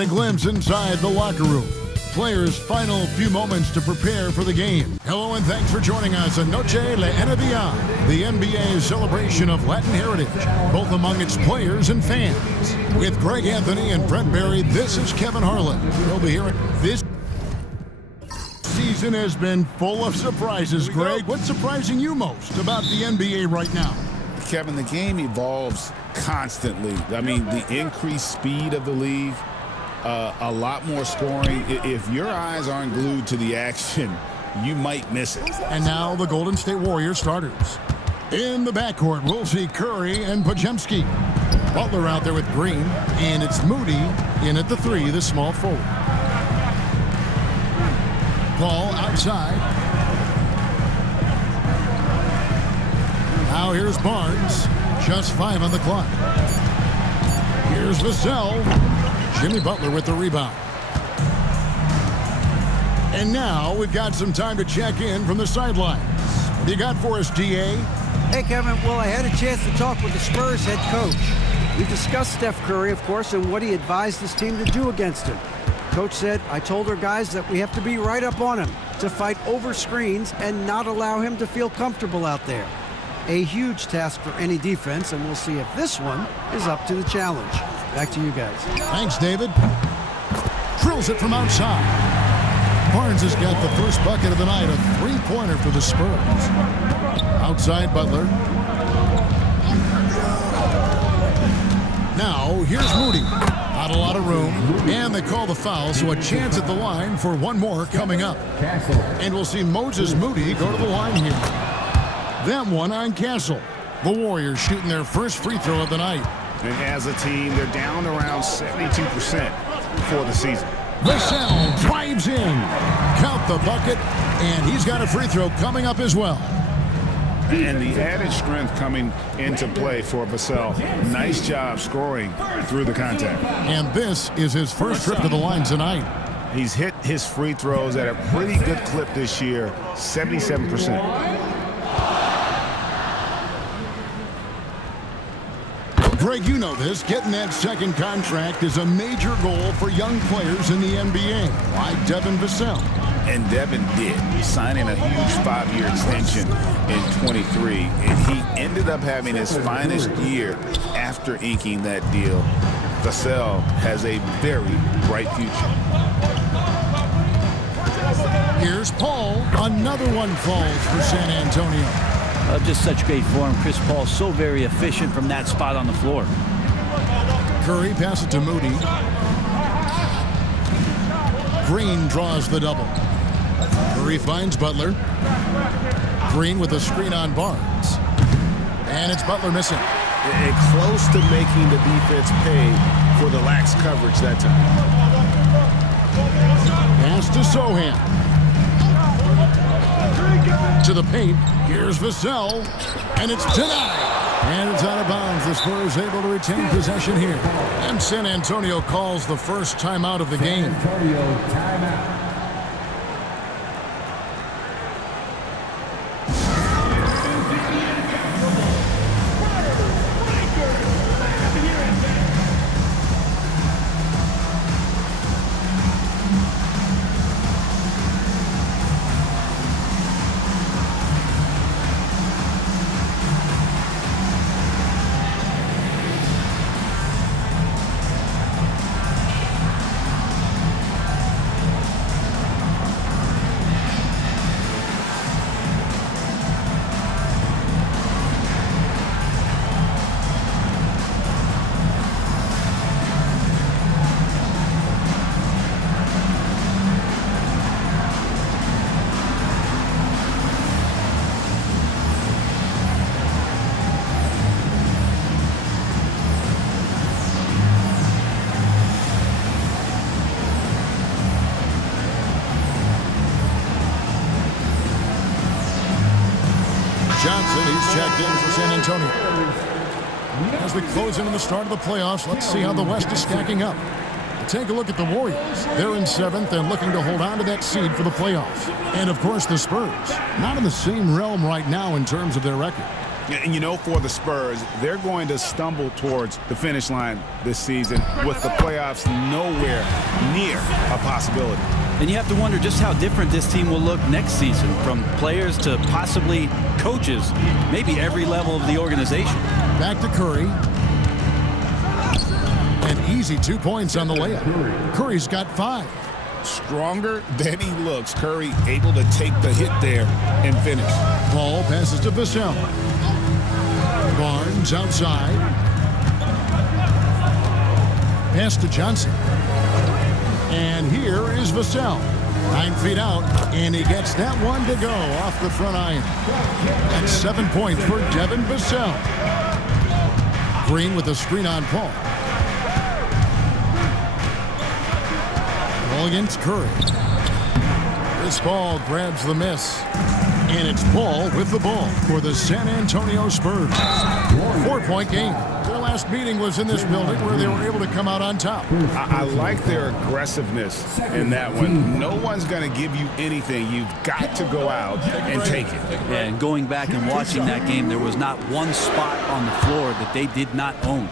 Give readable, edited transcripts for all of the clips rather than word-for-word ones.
And a glimpse inside the locker room. Players' final few moments to prepare for the game. Hello and thanks for joining us on Noche La NBA, the NBA's celebration of Latin heritage, both among its players and fans. With Greg Anthony and Brent Barry, this is Kevin Harlan. You'll be hearing this season has been full of surprises. Greg, what's surprising you most about the NBA right now? Kevin, the game evolves constantly. I mean, the increased speed of the league, a lot more scoring. If your eyes aren't glued to the action, you might miss it. And now the Golden State Warriors starters. In the backcourt, we'll see Curry and Podziemski. Butler out there with Green, and it's Moody in at the 3, the small forward. Ball outside. Now here's Barnes. Just 5 on the clock. Here's Vassell. Jimmy Butler with the rebound. And now we've got some time to check in from the sidelines. What do you got for us, DA? Hey, Kevin. Well, I had a chance to talk with the Spurs head coach. We discussed Steph Curry, of course, and what he advised his team to do against him. Coach said, I told our guys that we have to be right up on him, to fight over screens and not allow him to feel comfortable out there. A huge task for any defense, and we'll see if this one is up to the challenge. Back to you guys. Thanks, David. Drills it from outside. Barnes has got the first bucket of the night, a three-pointer for the Spurs. Outside Butler. Now, here's Moody. Not a lot of room, and they call the foul, so a chance at the line for one more coming up. And we'll see Moses Moody go to the line here. That one on Castle. The Warriors shooting their first free throw of the night. And as a team, they're down around 72% for the season. Vassell drives in. Count the bucket, and he's got a free throw coming up as well. And the added strength coming into play for Vassell. Nice job scoring through the contact. And this is his first trip to the line tonight. He's hit his free throws at a pretty good clip this year, 77%. Greg, you know this. Getting that second contract is a major goal for young players in the NBA, like Devin Vassell. And Devin did, signing a huge 5-year extension in 23, and he ended up having his finest year after inking that deal. Vassell has a very bright future. Here's Paul. Another one falls for San Antonio. Just such great form. Chris Paul so very efficient from that spot on the floor. Curry passes it to Moody. Green draws the double. Curry finds Butler. Green with a screen on Barnes. And it's Butler missing. And close to making the defense pay for the lax coverage that time. Pass to Sohan. To the paint. Here's Vassell. And it's denied. And it's out of bounds. The Spurs able to retain possession here. And San Antonio calls the first timeout of the game. Timeout. Johnson, he's checked in for San Antonio. As we close into the start of the playoffs, let's see how the West is stacking up. Take a look at the Warriors. They're in 7th and looking to hold on to that seed for the playoffs. And, of course, the Spurs. Not in the same realm right now in terms of their record. And you know, for the Spurs, they're going to stumble towards the finish line this season with the playoffs nowhere near a possibility. And you have to wonder just how different this team will look next season, from players to possibly coaches, maybe every level of the organization. Back to Curry. An easy 2 points on the layup. Curry's got 5. Stronger than he looks. Curry able to take the hit there and finish. Ball passes to Vassell. Barnes outside. Pass to Johnson. And here is Vassell. 9 feet out, and he gets that one to go off the front iron. That's 7 points for Devin Vassell. Green with a screen on Paul. Ball against Curry. Chris Paul grabs the miss. And it's Paul with the ball for the San Antonio Spurs. 4-point game. Their last meeting was in this building where they were able to come out on top. I like their aggressiveness in that one. No one's going to give you anything. You've got to go out and take it. Yeah, and going back and watching that game, there was not one spot on the floor that they did not own.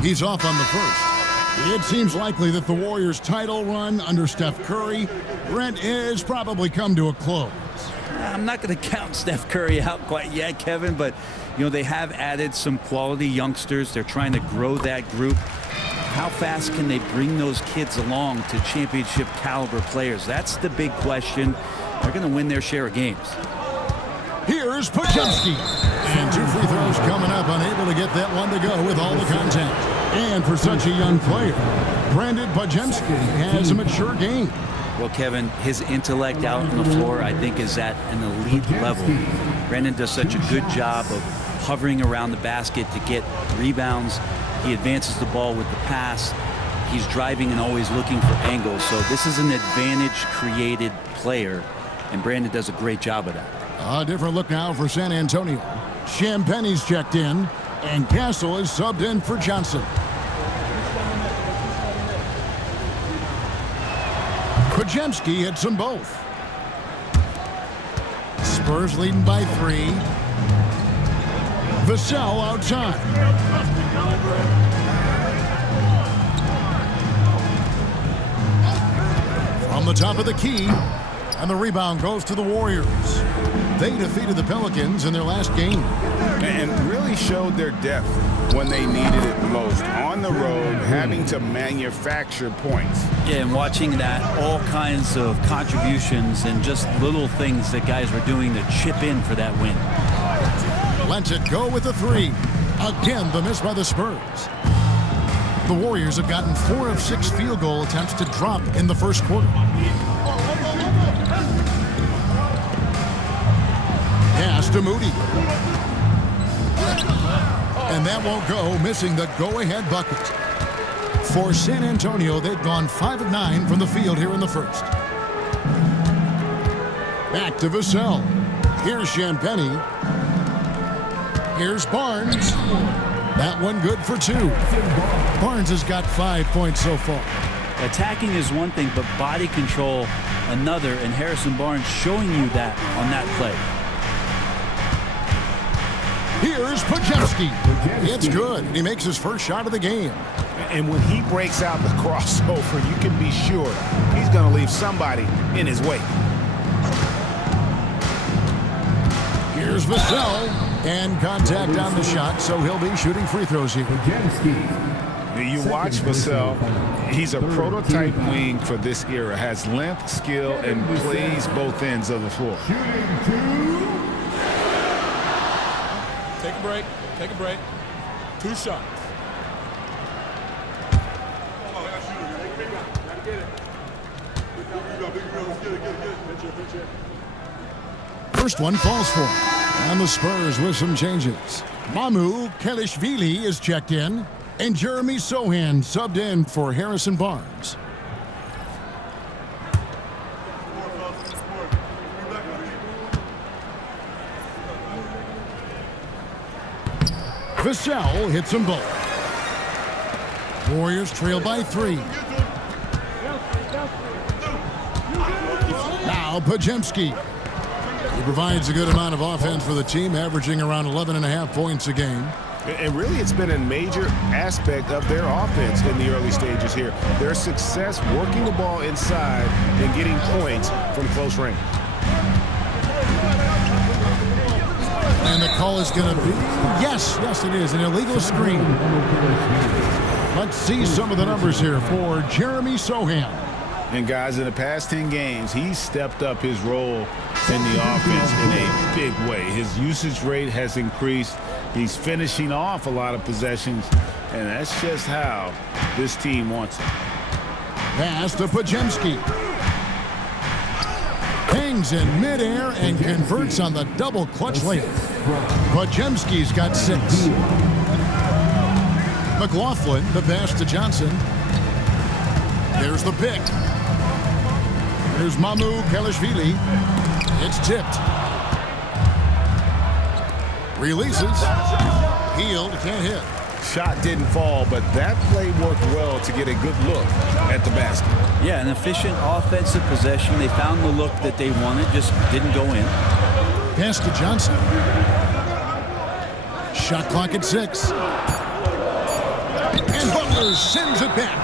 He's off on the first. It seems likely that the Warriors' title run under Steph Curry, Brent, is probably come to a close. I'm not going to count Steph Curry out quite yet, Kevin, but you know they have added some quality youngsters. They're trying to grow that group. How fast can they bring those kids along to championship caliber players? That's the big question. They're going to win their share of games. Here's Podziemski. And 2 free throws coming up, unable to get that one to go with all the contact. And for such a young player, Brandon Podziemski has a mature game. Well, Kevin, his intellect out on the floor, I think, is at an elite level. Brandon does such a good job of hovering around the basket to get rebounds. He advances the ball with the pass. He's driving and always looking for angles. So this is an advantage-created player, and Brandon does a great job of that. A different look now for San Antonio. Champagne's checked in, and Castle is subbed in for Johnson. Podziemski hits them both. Spurs leading by 3. Vassell outside. From the top of the key, and the rebound goes to the Warriors. They defeated the Pelicans in their last game. And really showed their depth when they needed it most. On the road, having to manufacture points. Yeah, and watching that, all kinds of contributions and just little things that guys were doing to chip in for that win. Lets it go with a 3. Again, the miss by the Spurs. The Warriors have gotten 4 of 6 field goal attempts to drop in the first quarter. Pass to Moody. And that won't go, missing the go-ahead bucket. For San Antonio, they've gone 5 of 9 from the field here in the first. Back to Vassell. Here's Champagnie. Here's Barnes. That one good for 2. Barnes has got 5 points so far. Attacking is one thing, but body control another, and Harrison Barnes showing you that on that play. Here's Podziemski. It's good. He makes his first shot of the game. And when he breaks out the crossover, you can be sure he's going to leave somebody in his way. Here's Vassell. And contact on the shot, so he'll be shooting free throws here. You watch Vassell. He's a prototype wing for this era. Has length, skill, and plays both ends of the floor. Take a break. Take a break. 2 shots. First one falls for him. And the Spurs with some changes. Mamu Kelishvili is checked in. And Jeremy Sohan subbed in for Harrison Barnes. Vassell hits them both. Warriors trail by 3. Now Podziemski. He provides a good amount of offense for the team, averaging around 11.5 points a game. And really, it's been a major aspect of their offense in the early stages here. Their success working the ball inside and getting points from close range. And the call is going to be, yes, it is, an illegal screen. Let's see some of the numbers here for Jeremy Sohan. And guys, in the past 10 games, he's stepped up his role in the offense in a big way. His usage rate has increased. He's finishing off a lot of possessions, and that's just how this team wants it. Pass to Pajemski. Hangs in midair and converts on the double clutch layup. Pajemski's got 6. McLaughlin, the pass to Johnson. There's the pick. There's Mamu Kelishvili. It's tipped. Releases. Healed, can't hit. Shot didn't fall, but that play worked well to get a good look at the basket. Yeah, an efficient offensive possession. They found the look that they wanted, just didn't go in. Pass to Johnson. Shot clock at 6. And Butler sends it back.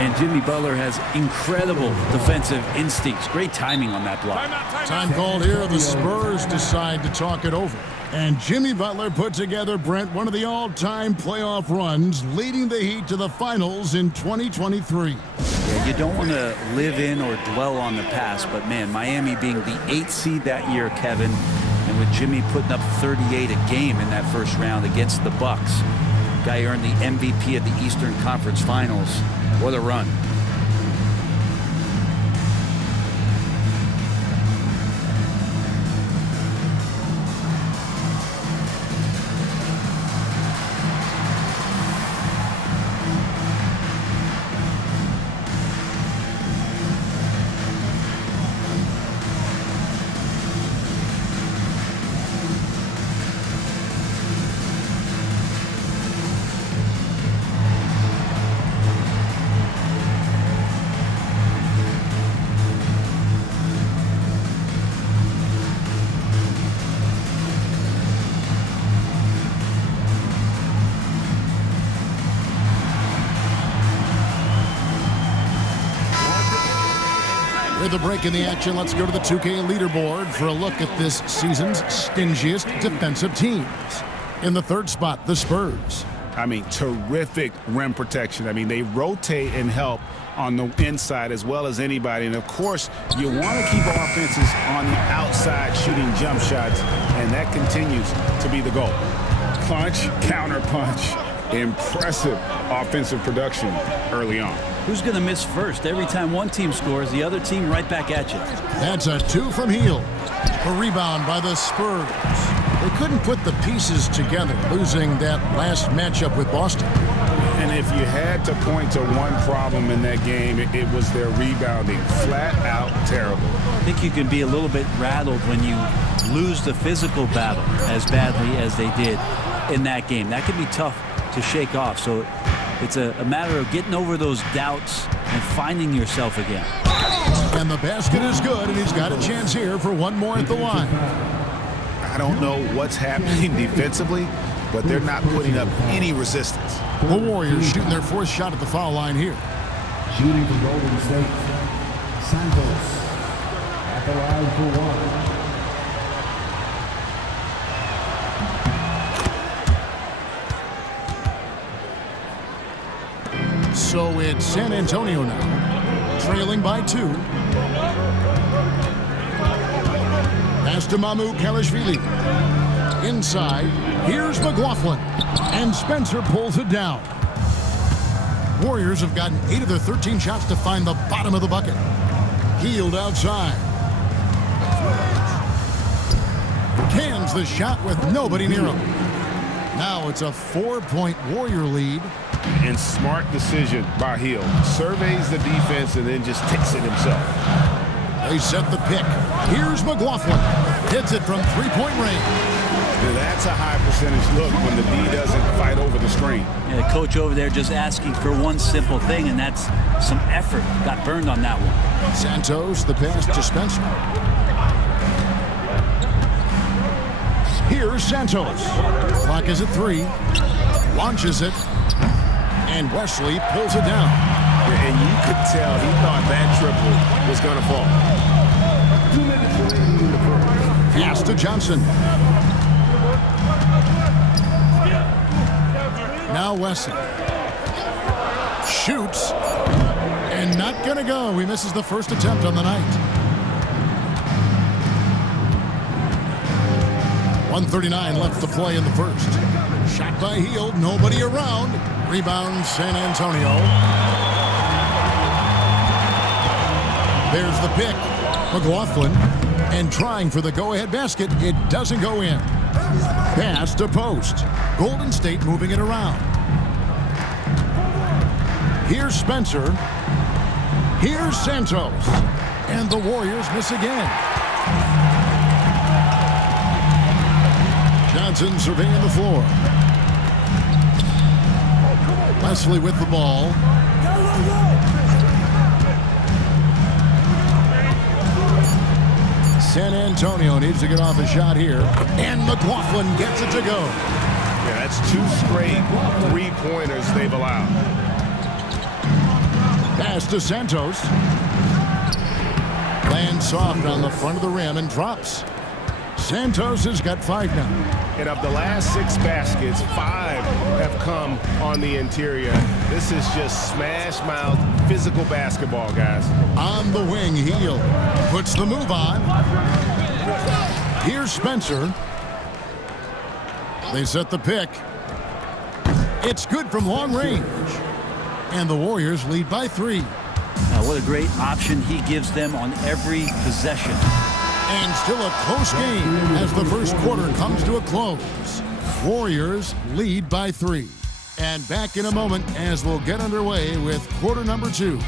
And Jimmy Butler has incredible defensive instincts. Great timing on that block. Time called here. The Spurs decide to talk it over. And Jimmy Butler put together, Brent, one of the all-time playoff runs, leading the Heat to the finals in 2023. Yeah, you don't want to live in or dwell on the past, but man, Miami being the 8th seed that year, Kevin, and with Jimmy putting up 38 a game in that first round against the Bucks. Guy earned the MVP of the Eastern Conference Finals. What a run. With a break in the action, let's go to the 2K leaderboard for a look at this season's stingiest defensive teams. In the 3rd spot, the Spurs. I mean, terrific rim protection. I mean, they rotate and help on the inside as well as anybody. And, of course, you want to keep offenses on the outside shooting jump shots, and that continues to be the goal. Punch, counter punch, impressive offensive production early on. Who's going to miss first? Every time one team scores, the other team right back at you. That's a 2 from Hield. A rebound by the Spurs. They couldn't put the pieces together, losing that last matchup with Boston. And if you had to point to one problem in that game, it was their rebounding. Flat out terrible. I think you can be a little bit rattled when you lose the physical battle as badly as they did in that game. That can be tough to shake off. So it's a matter of getting over those doubts and finding yourself again. And the basket is good, and he's got a chance here for one more at the line. I don't know what's happening defensively, but they're not putting up any resistance. The Warriors shooting their 4th shot at the foul line here. Shooting for Golden State, Santos at the line for 1. So it's San Antonio now, trailing by 2. Pass to Mamu Kelishvili. Inside, here's McLaughlin. And Spencer pulls it down. Warriors have gotten 8 of their 13 shots to find the bottom of the bucket. Hield outside. Cans the shot with nobody near him. Now it's a 4-point Warrior lead. And smart decision by Hield. Surveys the defense and then just takes it himself. They set the pick. Here's McLaughlin. Hits it from 3-point range. That's a high percentage look when the D doesn't fight over the screen. Yeah, the coach over there just asking for one simple thing, and that's some effort. Got burned on that one. Santos, the pass to Spencer. Here's Santos. Clock is at 3. Launches it. And Wesley pulls it down. And you could tell he thought that triple was going to fall. Pass to Johnson. Now Wesley. Shoots. And not going to go. He misses the first attempt on the night. 1:39 left to play in the first. Shot by Hield. Nobody around. Rebound San Antonio. There's the pick. McLaughlin. And trying for the go-ahead basket. It doesn't go in. Pass to post. Golden State moving it around. Here's Spencer. Here's Santos. And the Warriors miss again. Johnson surveying the floor. Wesley with the ball. San Antonio needs to get off a shot here. And McLaughlin gets it to go. Yeah, that's 2 straight 3-pointers they've allowed. Pass to Santos. Lands soft on the front of the rim and drops. Santos has got 5 now. And of the last 6 baskets, 5 have come on the interior. This is just smash-mouth physical basketball, guys. On the wing, Hield puts the move on. Here's Spencer. They set the pick. It's good from long range. And the Warriors lead by 3. What a great option he gives them on every possession. And still a close game as the first quarter comes to a close. Warriors lead by 3. And back in a moment as we'll get underway with quarter number 2.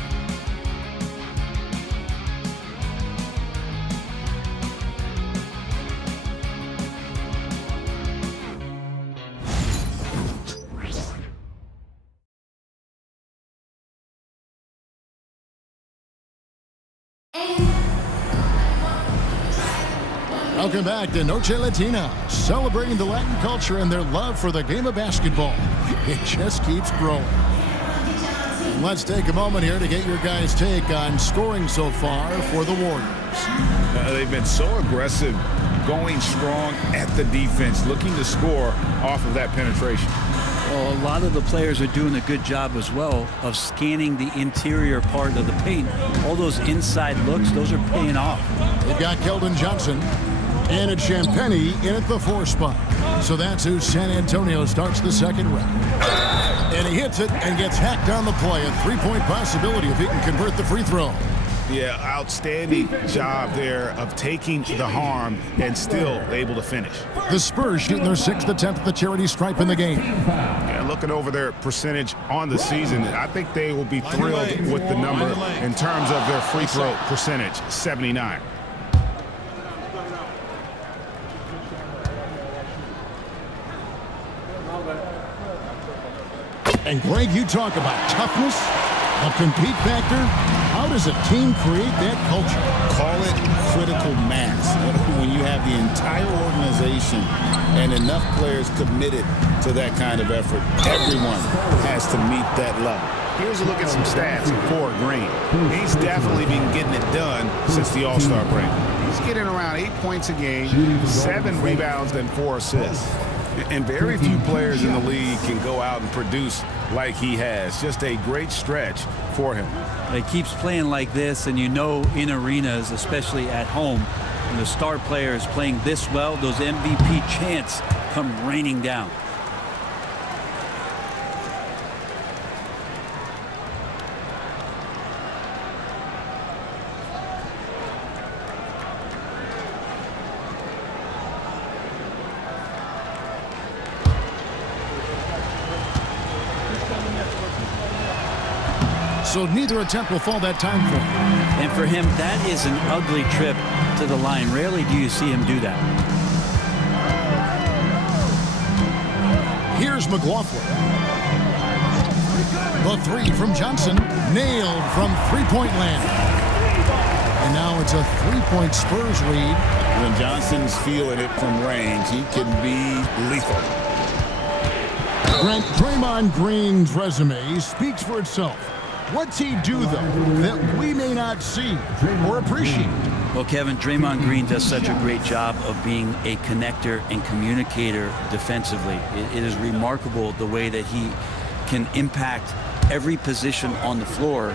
Welcome back to Noche Latina, celebrating the Latin culture and their love for the game of basketball. It just keeps growing. Let's take a moment here to get your guys' take on scoring so far for the Warriors. They've been so aggressive, going strong at the defense, looking to score off of that penetration. Well, a lot of the players are doing a good job as well of scanning the interior part of the paint. All those inside looks, those are paying off. They've got Keldon Johnson. And it's Champagny in at the 4 spot. So that's who San Antonio starts the second round. And he hits it and gets hacked on the play. A 3-point possibility if he can convert the free throw. Yeah, outstanding job there of taking the harm and still able to finish. The Spurs shooting their 6th attempt at the charity stripe in the game. Yeah, looking over their percentage on the season, I think they will be thrilled with the number in terms of their free throw percentage, 79. And Greg, you talk about toughness, a compete factor. How does a team create that culture? Call it critical mass. When you have the entire organization and enough players committed to that kind of effort, everyone has to meet that level. Here's a look at some stats for Green. He's definitely been getting it done since the All-Star break. He's getting around 8 points a game, 7 rebounds, and 4 assists. And very few players in the league can go out and produce like he has. Just a great stretch for him. He keeps playing like this, and you know in arenas, especially at home, when the star player is playing this well, those MVP chants come raining down. So neither attempt will fall that time for him. And for him, that is an ugly trip to the line. Rarely do you see him do that. Here's McLaughlin. The 3 from Johnson, nailed from 3-point land. And now it's a 3-point Spurs lead When Johnson's feeling it from range, he can be lethal. Brent, Draymond Green's resume speaks for itself. What's he do, though, that we may not see or appreciate? Well, Kevin, Draymond Green does such a great job of being a connector and communicator defensively. It is remarkable the way that he can impact every position on the floor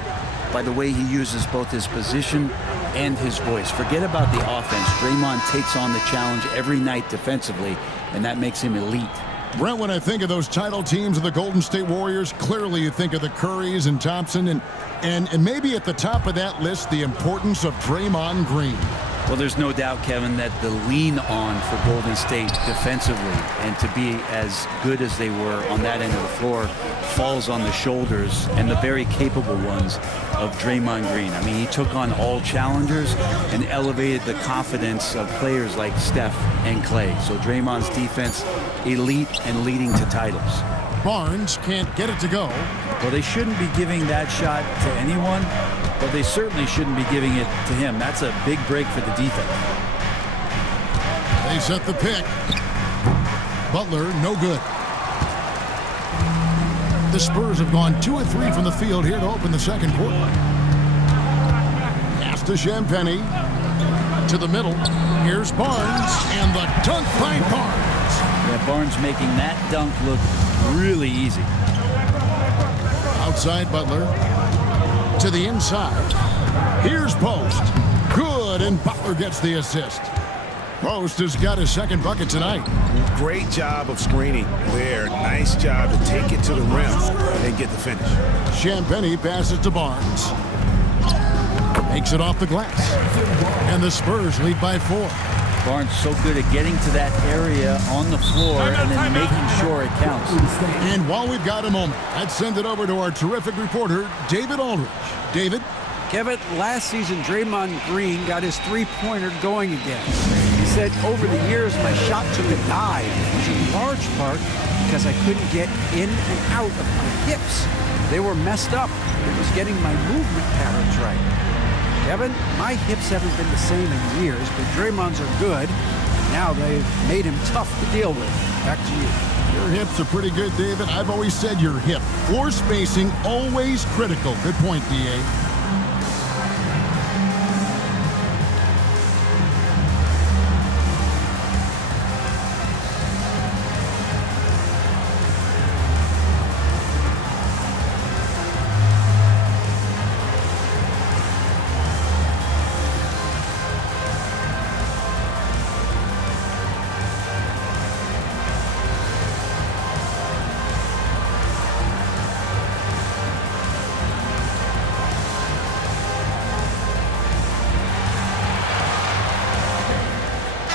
by the way he uses both his position and his voice. Forget about the offense. Draymond takes on the challenge every night defensively, and that makes him elite. Brent, when I think of those title teams of the Golden State Warriors, clearly you think of the Currys and Thompson, and maybe at the top of that list, the importance of Draymond Green. Well, there's no doubt, Kevin, that the lean on for Golden State defensively and to be as good as they were on that end of the floor falls on the shoulders, and the very capable ones, of Draymond Green. I mean, he took on all challengers and elevated the confidence of players like Steph and Clay. So Draymond's defense, elite and leading to titles. Barnes can't get it to go. Well, they shouldn't be giving that shot to anyone, but they certainly shouldn't be giving it to him. That's a big break for the defense. They set the pick. Butler, no good. The Spurs have gone 2 of 3 from the field here to open the second quarter. Pass to Champagnie. To the middle. Here's Barnes, and the dunk by Barnes. Yeah, Barnes making that dunk look really easy. Outside Butler. To the inside. Here's Post. Good, and Butler gets the assist. Post has got his second bucket tonight. Great job of screening there. Nice job to take it to the rim and get the finish. Champagnie passes to Barnes. Makes it off the glass. And the Spurs lead by 4. Barnes so good at getting to that area on the floor and then making sure it counts. And while we've got a moment, let's send it over to our terrific reporter, David Aldridge. David? Kevin, last season, Draymond Green got his three-pointer going again. He said, over the years, my shot took a dive. It was in large part because I couldn't get in and out of my hips. They were messed up. It was getting my movement patterns right. Kevin, my hips haven't been the same in years, but Draymond's are good. Now they've made him tough to deal with. Back to you. Your hips are pretty good, David. I've always said your hip. Floor spacing, always critical. Good point, D.A.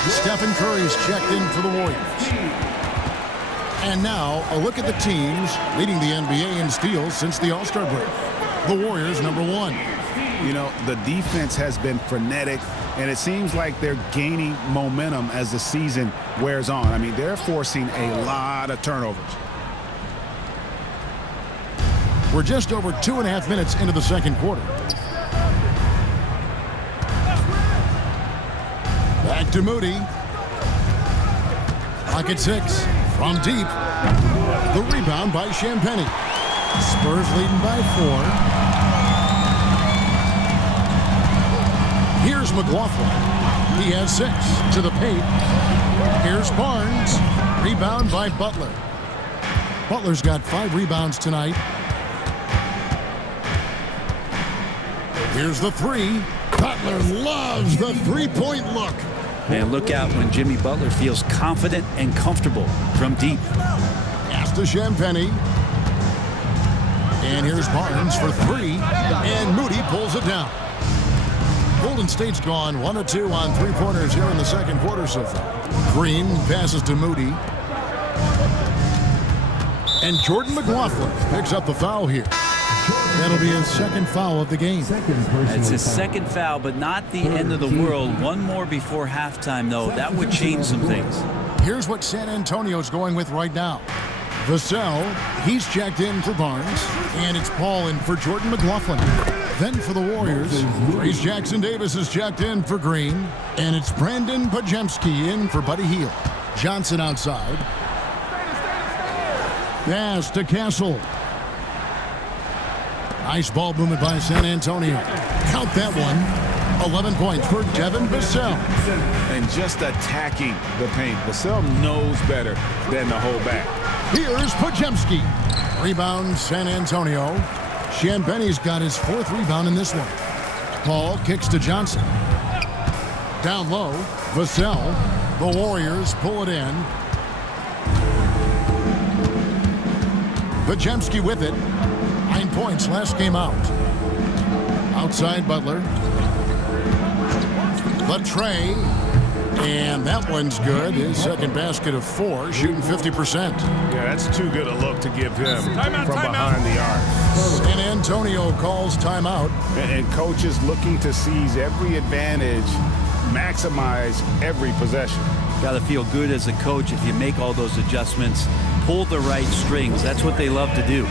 Stephen Curry's checked in for the Warriors. And now, a look at the teams leading the NBA in steals since the All-Star break. The Warriors, number 1. You know, the defense has been frenetic, and it seems like they're gaining momentum as the season wears on. I mean, they're forcing a lot of turnovers. We're just over 2.5 minutes into the second quarter. Back to Moody. Clock at 6. From deep. The rebound by Champagnie. Spurs leading by 4. Here's McLaughlin. He has 6. To the paint. Here's Barnes. Rebound by Butler. Butler's got 5 rebounds tonight. Here's the 3. Butler loves the three-point look. And look out when Jimmy Butler feels confident and comfortable from deep. Pass to Champagnie. And here's Barnes for 3. And Moody pulls it down. Golden State's gone 1 of 2 on three-pointers here in the second quarter so far. Green passes to Moody. And Jordan McLaughlin picks up the foul here. That'll be his second foul of the game. It's his second foul, but not the end of the world. One more before halftime, though. That would change some things. Here's what San Antonio's going with right now. Vassell, he's checked in for Barnes. And it's Paul in for Jordan McLaughlin. Then for the Warriors, Trace Jackson-Davis is checked in for Green, and it's Brandon Pajemski in for Buddy Hield. Johnson outside. Pass to Castle. Nice ball movement by San Antonio. Count that one. 11 points for Devin Vassell. And just attacking the paint. Vassell knows better than to hold back. Here's Pajemski. Rebound San Antonio. Shanbenny's got his 4th rebound in this one. Paul kicks to Johnson. Down low, Vassell. The Warriors pull it in. Pajemski with it. 9 points last game out. Outside Butler. The tray. And that one's good. His second basket of 4, shooting 50%. Yeah, that's too good a look to give him from behind the arc. San Antonio calls timeout. And coach is looking to seize every advantage, maximize every possession. Got to feel good as a coach if you make all those adjustments, pull the right strings. That's what they love to do.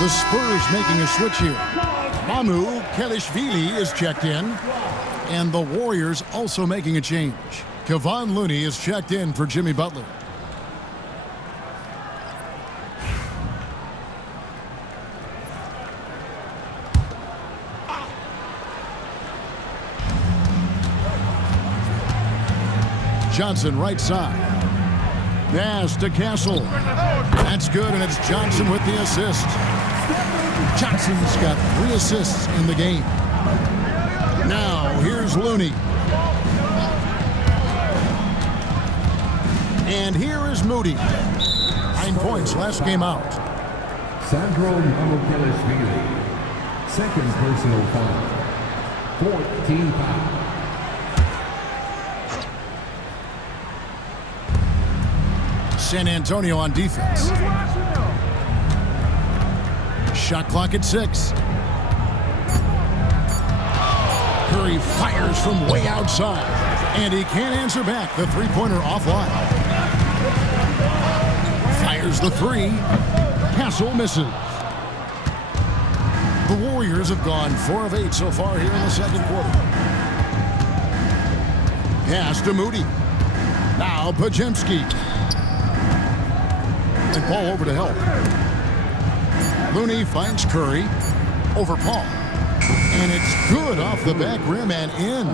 The Spurs making a switch here. Mamu Kelishvili is checked in. And the Warriors also making a change. Kevon Looney is checked in for Jimmy Butler. Johnson right side. Pass to Castle. That's good, and it's Johnson with the assist. Johnson's got 3 assists in the game. Now, here's Looney. And here is Moody. 9 points last game out. Sandro Mamukelishvili, second personal foul. 14 foul. San Antonio on defense. Shot clock at 6. Curry fires from way outside, and he can't answer back. The three-pointer offline. Fires the 3. Castle misses. The Warriors have gone 4 of 8 so far here in the second quarter. Pass to Moody. Now Pajemski. And Paul over to help. Looney finds Curry over Paul. And it's good off the back rim and in.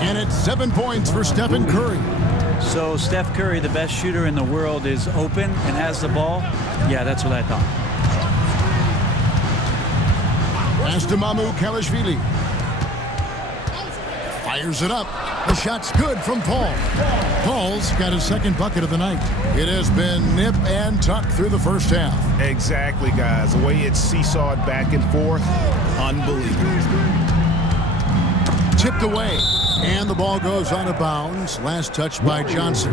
And it's 7 points for Stephen Curry. So Steph Curry, the best shooter in the world, is open and has the ball? Yeah, that's what I thought. Pass to Mamu Kelishvili. Fires it up. The shot's good from Paul. Paul's got his second bucket of the night. It has been nip and tuck through the first half. Exactly, guys. The way it's seesawed back and forth, unbelievable. Tipped away, and the ball goes out of bounds. Last touch by Johnson.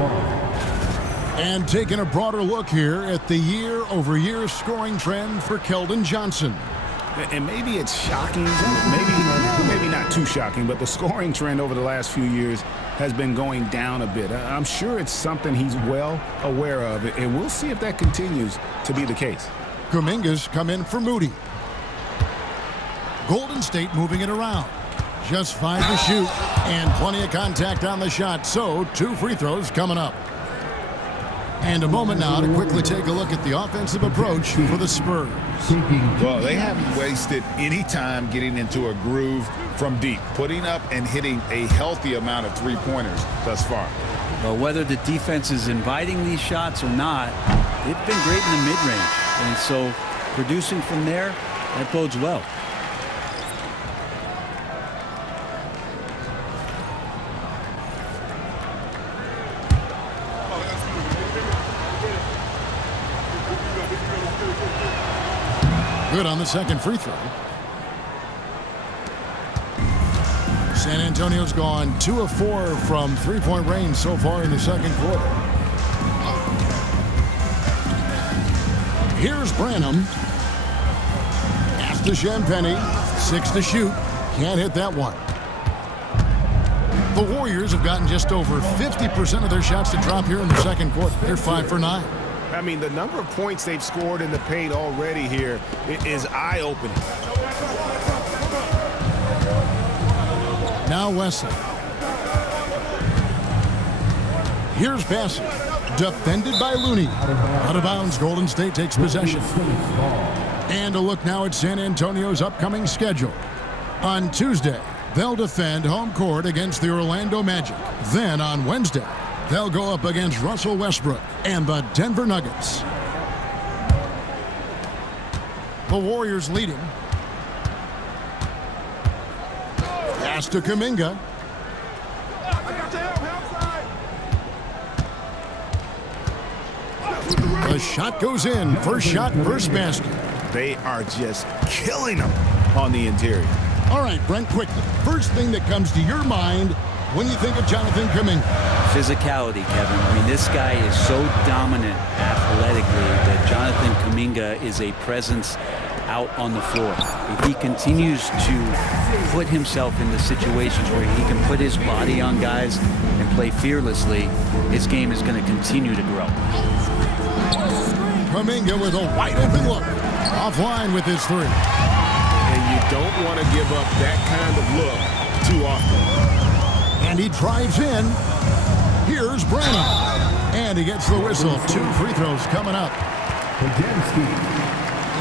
And taking a broader look here at the year-over-year scoring trend for Keldon Johnson. And maybe it's shocking, maybe not too shocking, but the scoring trend over the last few years has been going down a bit. I'm sure it's something he's well aware of, and we'll see if that continues to be the case. Kuminga's come in for Moody. Golden State moving it around. Just 5 to shoot, and plenty of contact on the shot, so 2 free throws coming up. And a moment now to quickly take a look at the offensive approach for the Spurs. Well, they haven't wasted any time getting into a groove from deep, putting up and hitting a healthy amount of three-pointers thus far. Well, whether the defense is inviting these shots or not, they've been great in the mid-range. And so producing from there, that bodes well. Good on the second free throw. San Antonio's gone 2 of 4 from three-point range so far in the second quarter. Here's Branham. Pass to Champagny. 6 to shoot. Can't hit that one. The Warriors have gotten just over 50% of their shots to drop here in the second quarter. They're 5 for 9. I mean, the number of points they've scored in the paint already here is eye-opening. Now Wesley. Here's Bassett. Defended by Looney. Out of bounds, Golden State takes possession. And a look now at San Antonio's upcoming schedule. On Tuesday, they'll defend home court against the Orlando Magic. Then on Wednesday, they'll go up against Russell Westbrook and the Denver Nuggets. The Warriors leading. Pass to Kuminga. The shot goes in. First shot, first basket. They are just killing them on the interior. All right, Brent, quickly. First thing that comes to your mind when you think of Jonathan Kuminga. Physicality, Kevin. I mean, this guy is so dominant athletically that Jonathan Kuminga is a presence out on the floor. If he continues to put himself into situations where he can put his body on guys and play fearlessly, his game is going to continue to grow. Kuminga with a wide open look. Offline with his three. And you don't want to give up that kind of look too often. And he drives in. Here's Branham. And he gets the whistle. 2 free throws coming up.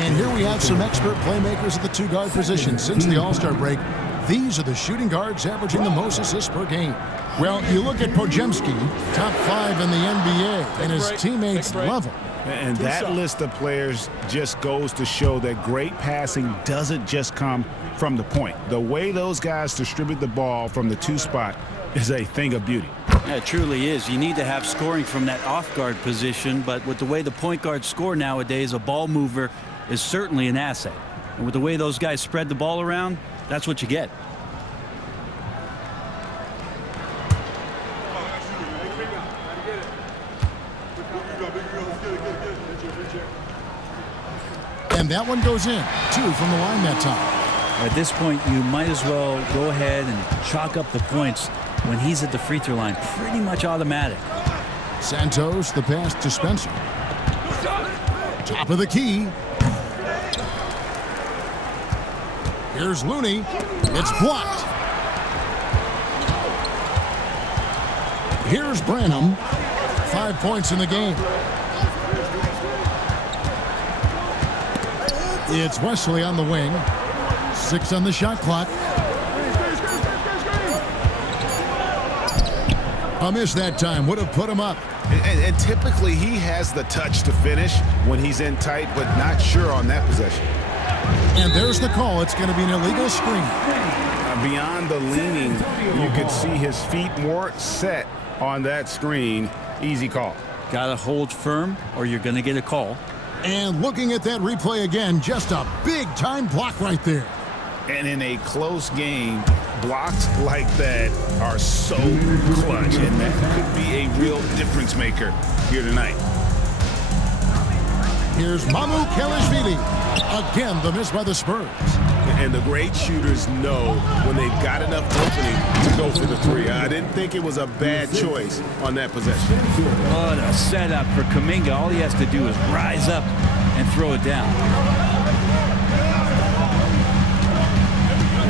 And here we have some expert playmakers at the 2-guard position. Since the All-Star break, these are the shooting guards averaging the most assists per game. Well, you look at Podziemski, top 5 in the NBA, and his teammates love him. And that list of players just goes to show that great passing doesn't just come from the point. The way those guys distribute the ball from the 2 spot is a thing of beauty. Yeah, it truly is. You need to have scoring from that off-guard position, but with the way the point guards score nowadays, a ball mover is certainly an asset. And with the way those guys spread the ball around, that's what you get. And that one goes in. 2 from the line that time. At this point, you might as well go ahead and chalk up the points when he's at the free throw line. Pretty much automatic. Santos, the pass to Spencer. Top of the key. Here's Looney. It's blocked. Here's Branham. 5 points in the game. It's Wesley on the wing. 6 on the shot clock. A miss that time would have put him up. And typically he has the touch to finish when he's in tight, but not sure on that possession. And there's the call. It's going to be an illegal screen. Beyond the leaning, you could see his feet more set on that screen. Easy call. Got to hold firm or you're going to get a call. And looking at that replay again, just a big-time block right there. And in a close game, blocks like that are so clutch, and that could be a real difference maker here tonight. Here's Mamu Kelishvili. Again, the miss by the Spurs. And the great shooters know when they've got enough opening to go for the 3. I didn't think it was a bad choice on that possession. What a setup for Kuminga. All he has to do is rise up and throw it down.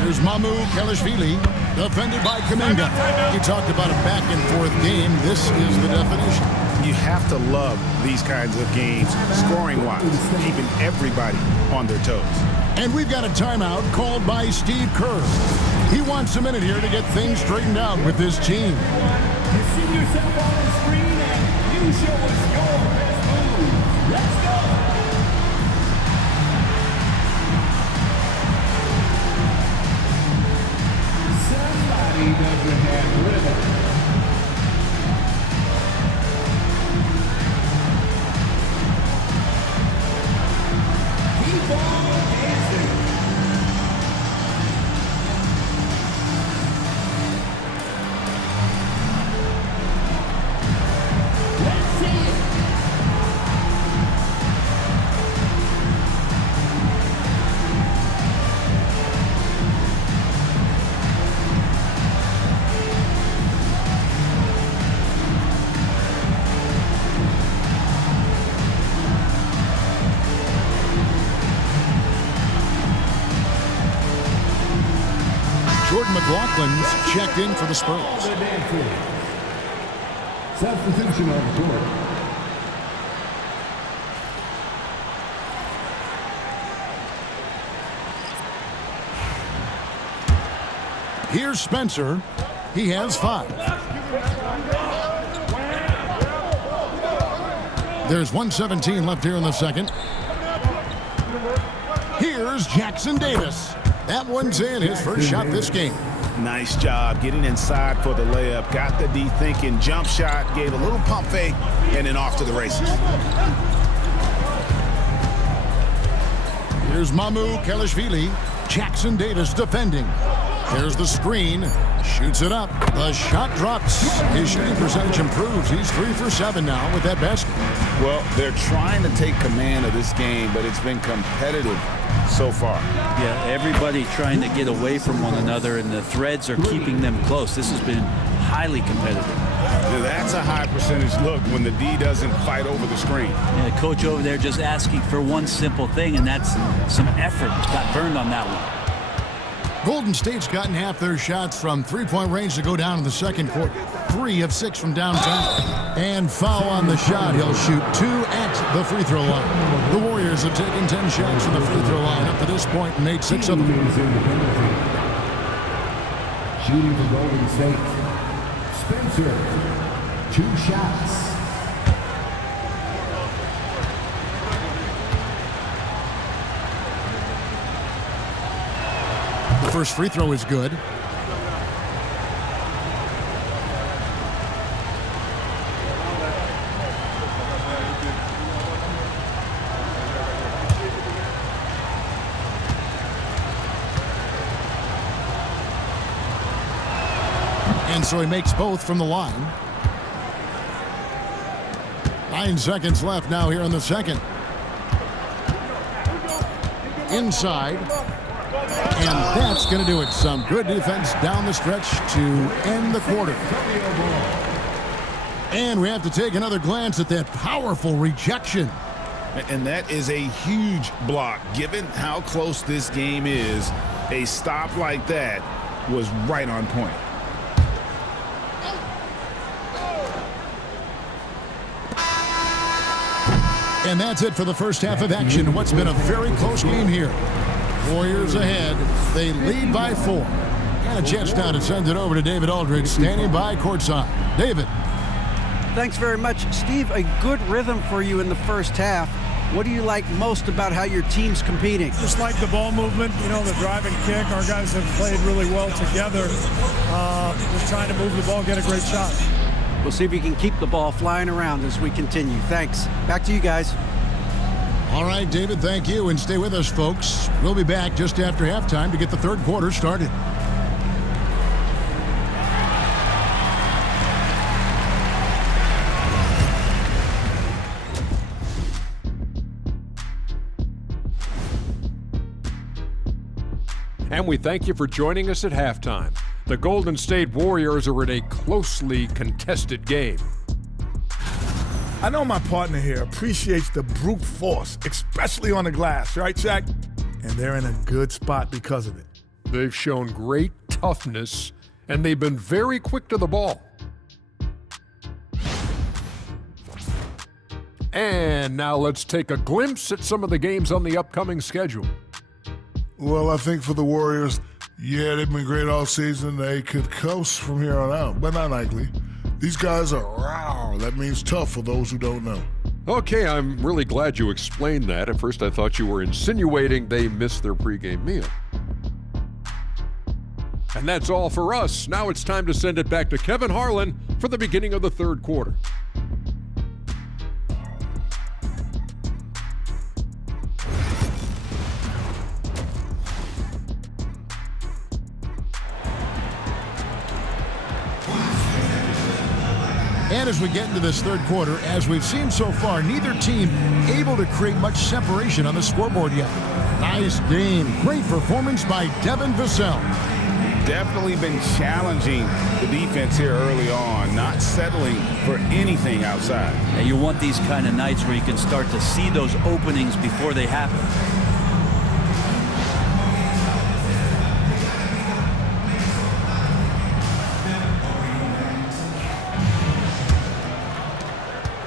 Here's Mamu Kelishvili, defended by Kuminga. You talked about a back-and-forth game. This is the definition. You have to love these kinds of games, scoring-wise, keeping everybody on their toes. And we've got a timeout called by Steve Kerr. He wants a minute here to get things straightened out with his team. You see yourself on the screen and you show us your best move. Let's go! Somebody doesn't have rhythm. Keep on dancing. Let's see it. Jordan McLaughlin's checked in for the Spurs. Substitution on the court. Here's Spencer. He has 5. There's 1:17 left here in the second. Here's Jackson Davis. That one's in, his first shot this game. Nice job getting inside for the layup. Got the D thinking, jump shot, gave a little pump fake, and then off to the races. Here's Mamu Kelishvili. Jackson Davis defending. Here's the screen. Shoots it up. The shot drops. His shooting percentage improves. He's 3 for 7 now with that basket. Well, they're trying to take command of this game, but it's been competitive so far. Yeah, everybody trying to get away from one another, and the threads are keeping them close. This has been highly competitive. That's a high percentage look when the D doesn't fight over the screen. Yeah, the coach over there just asking for one simple thing, and that's some effort. Got burned on that one. Golden State's gotten half their shots from three-point range to go down in the second quarter. 3 of 6 from downtown. And foul on the shot. He'll shoot 2 at the free throw line. The Warriors have taken 10 shots from the free throw line up to this point and made 6 of them. Shooting for Golden State. Spencer, 2 shots. The first free throw is good. And so he makes both from the line. 9 seconds left now here in the second. Inside. And that's going to do it. Some good defense down the stretch to end the quarter. And we have to take another glance at that powerful rejection. And that is a huge block. Given how close this game is, a stop like that was right on point. And that's it for the first half of action. What's been a very close game here. Warriors ahead. They lead by 4. And a chance now to send it over to David Aldridge, standing by courtside. David. Thanks very much, Steve. A good rhythm for you in the first half. What do you like most about how your team's competing? Just like the ball movement, you know, the drive and kick. Our guys have played really well together. Just trying to move the ball, get a great shot. We'll see if we can keep the ball flying around as we continue. Thanks. Back to you guys. All right, David, thank you. And stay with us, folks. We'll be back just after halftime to get the third quarter started. And we thank you for joining us at halftime. The Golden State Warriors are in a closely contested game. I know my partner here appreciates the brute force, especially on the glass, right, Shaq? And they're in a good spot because of it. They've shown great toughness, and they've been very quick to the ball. And now let's take a glimpse at some of the games on the upcoming schedule. Well, I think for the Warriors, yeah, they've been great all season. They could coast from here on out, but not likely. These guys are raw. That means tough for those who don't know. Okay, I'm really glad you explained that. At first I thought you were insinuating they missed their pregame meal. And that's all for us. Now it's time to send it back to Kevin Harlan for the beginning of the third quarter. And as we get into this third quarter, as we've seen so far, neither team able to create much separation on the scoreboard yet. Nice game. Great performance by Devin Vassell. Definitely been challenging the defense here early on, not settling for anything outside. And you want these kind of nights where you can start to see those openings before they happen.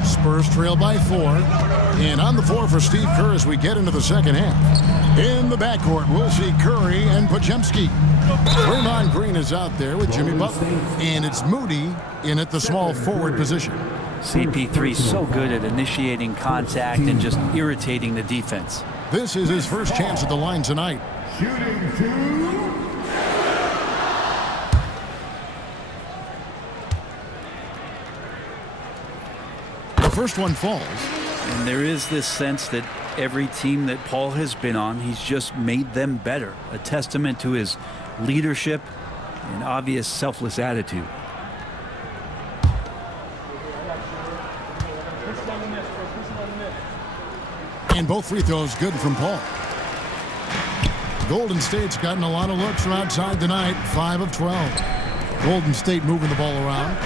Spurs trail by 4. And on the floor for Steve Kerr as we get into the second half. In the backcourt, we'll see Curry and Podziemski. Draymond Green is out there with Jimmy Butler. And it's Moody in at the small forward position. CP3 is so good at initiating contact and just irritating the defense. This is his first chance at the line tonight. Shooting 2. The first one falls. And there is this sense that every team that Paul has been on, he's just made them better. A testament to his leadership and obvious selfless attitude. And both free throws good from Paul. Golden State's gotten a lot of looks from outside tonight, 5 of 12. Golden State moving the ball around.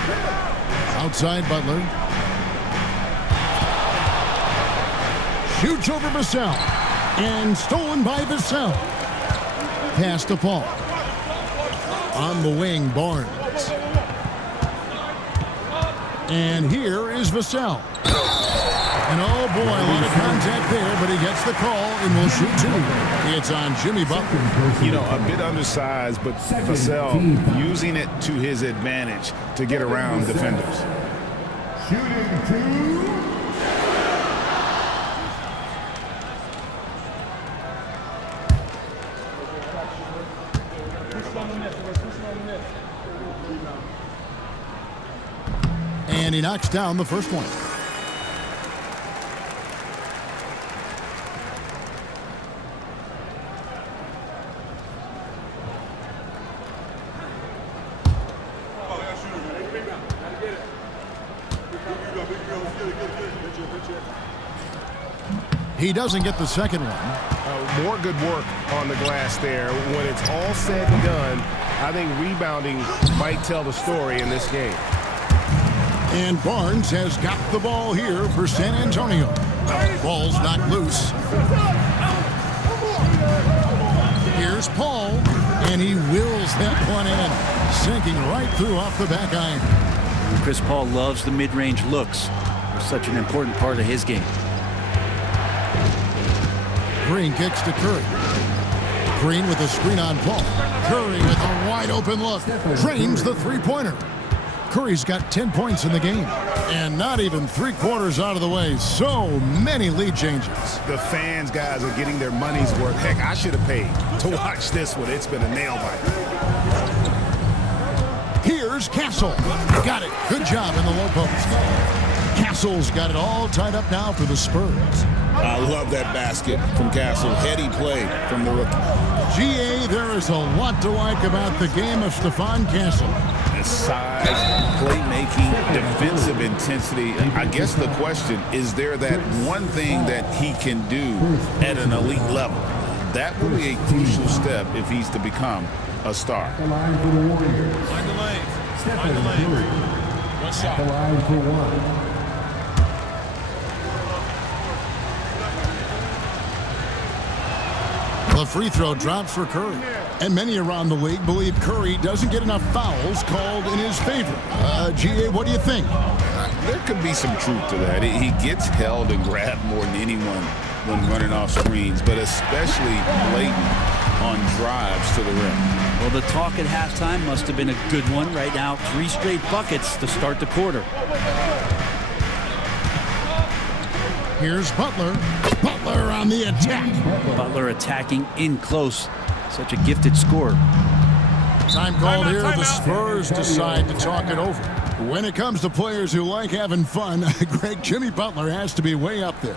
Outside Butler. Shoots over Vassell. And stolen by Vassell. Pass to Paul. On the wing, Barnes. And here is Vassell. And oh boy, a lot of contact there, but he gets the call and will shoot 2. It's on Jimmy Butler. You know, a bit undersized, but Vassell using it to his advantage to get around defenders. Shooting 2. And he knocks down the first one. He doesn't get the second one. More good work on the glass there. When it's all said and done, I think rebounding might tell the story in this game. And Barnes has got the ball here for San Antonio. Ball's knocked loose. Here's Paul, and he wills that one in, sinking right through off the back iron. Chris Paul loves the mid-range looks. They're such an important part of his game. Green kicks to Curry. Green with a screen on Paul. Curry with a wide open look. Drains the three-pointer. Curry's got 10 points in the game. And not even 3/4 out of the way. So many lead changes. The fans, guys, are getting their money's worth. Heck, I should have paid to watch this one. It's been a nail biter. Here's Castle. Got it. Good job in the low post. Castle's got it all tied up now for the Spurs. I love that basket from Castle. Heady play from the rookie. GA, there is a lot to like about the game of Stephon Castle. His size, playmaking, defensive intensity. I guess the question, is there that one thing that he can do at an elite level? That will be a crucial step if he's to become a star. The line for the Warriors. Find the lane. Find the lane. One shot. The line for 1. The free throw drops for Curry. And many around the league believe Curry doesn't get enough fouls called in his favor. GA, what do you think? There could be some truth to that. He gets held and grabbed more than anyone when running off screens, but especially blatant on drives to the rim. Well, the talk at halftime must have been a good one. Right now, 3 straight buckets to start the quarter. Here's Butler. Butler on the attack. Butler attacking in close. Such a gifted scorer. Time called here. The Spurs decide to talk it over. When it comes to players who like having fun, Greg, Jimmy Butler has to be way up there.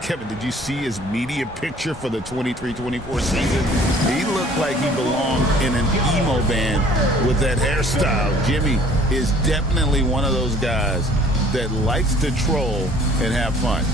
Kevin, did you see his media picture for the 23-24 season? He looked like he belonged in an emo band with that hairstyle. Jimmy is definitely one of those guys that likes to troll and have fun.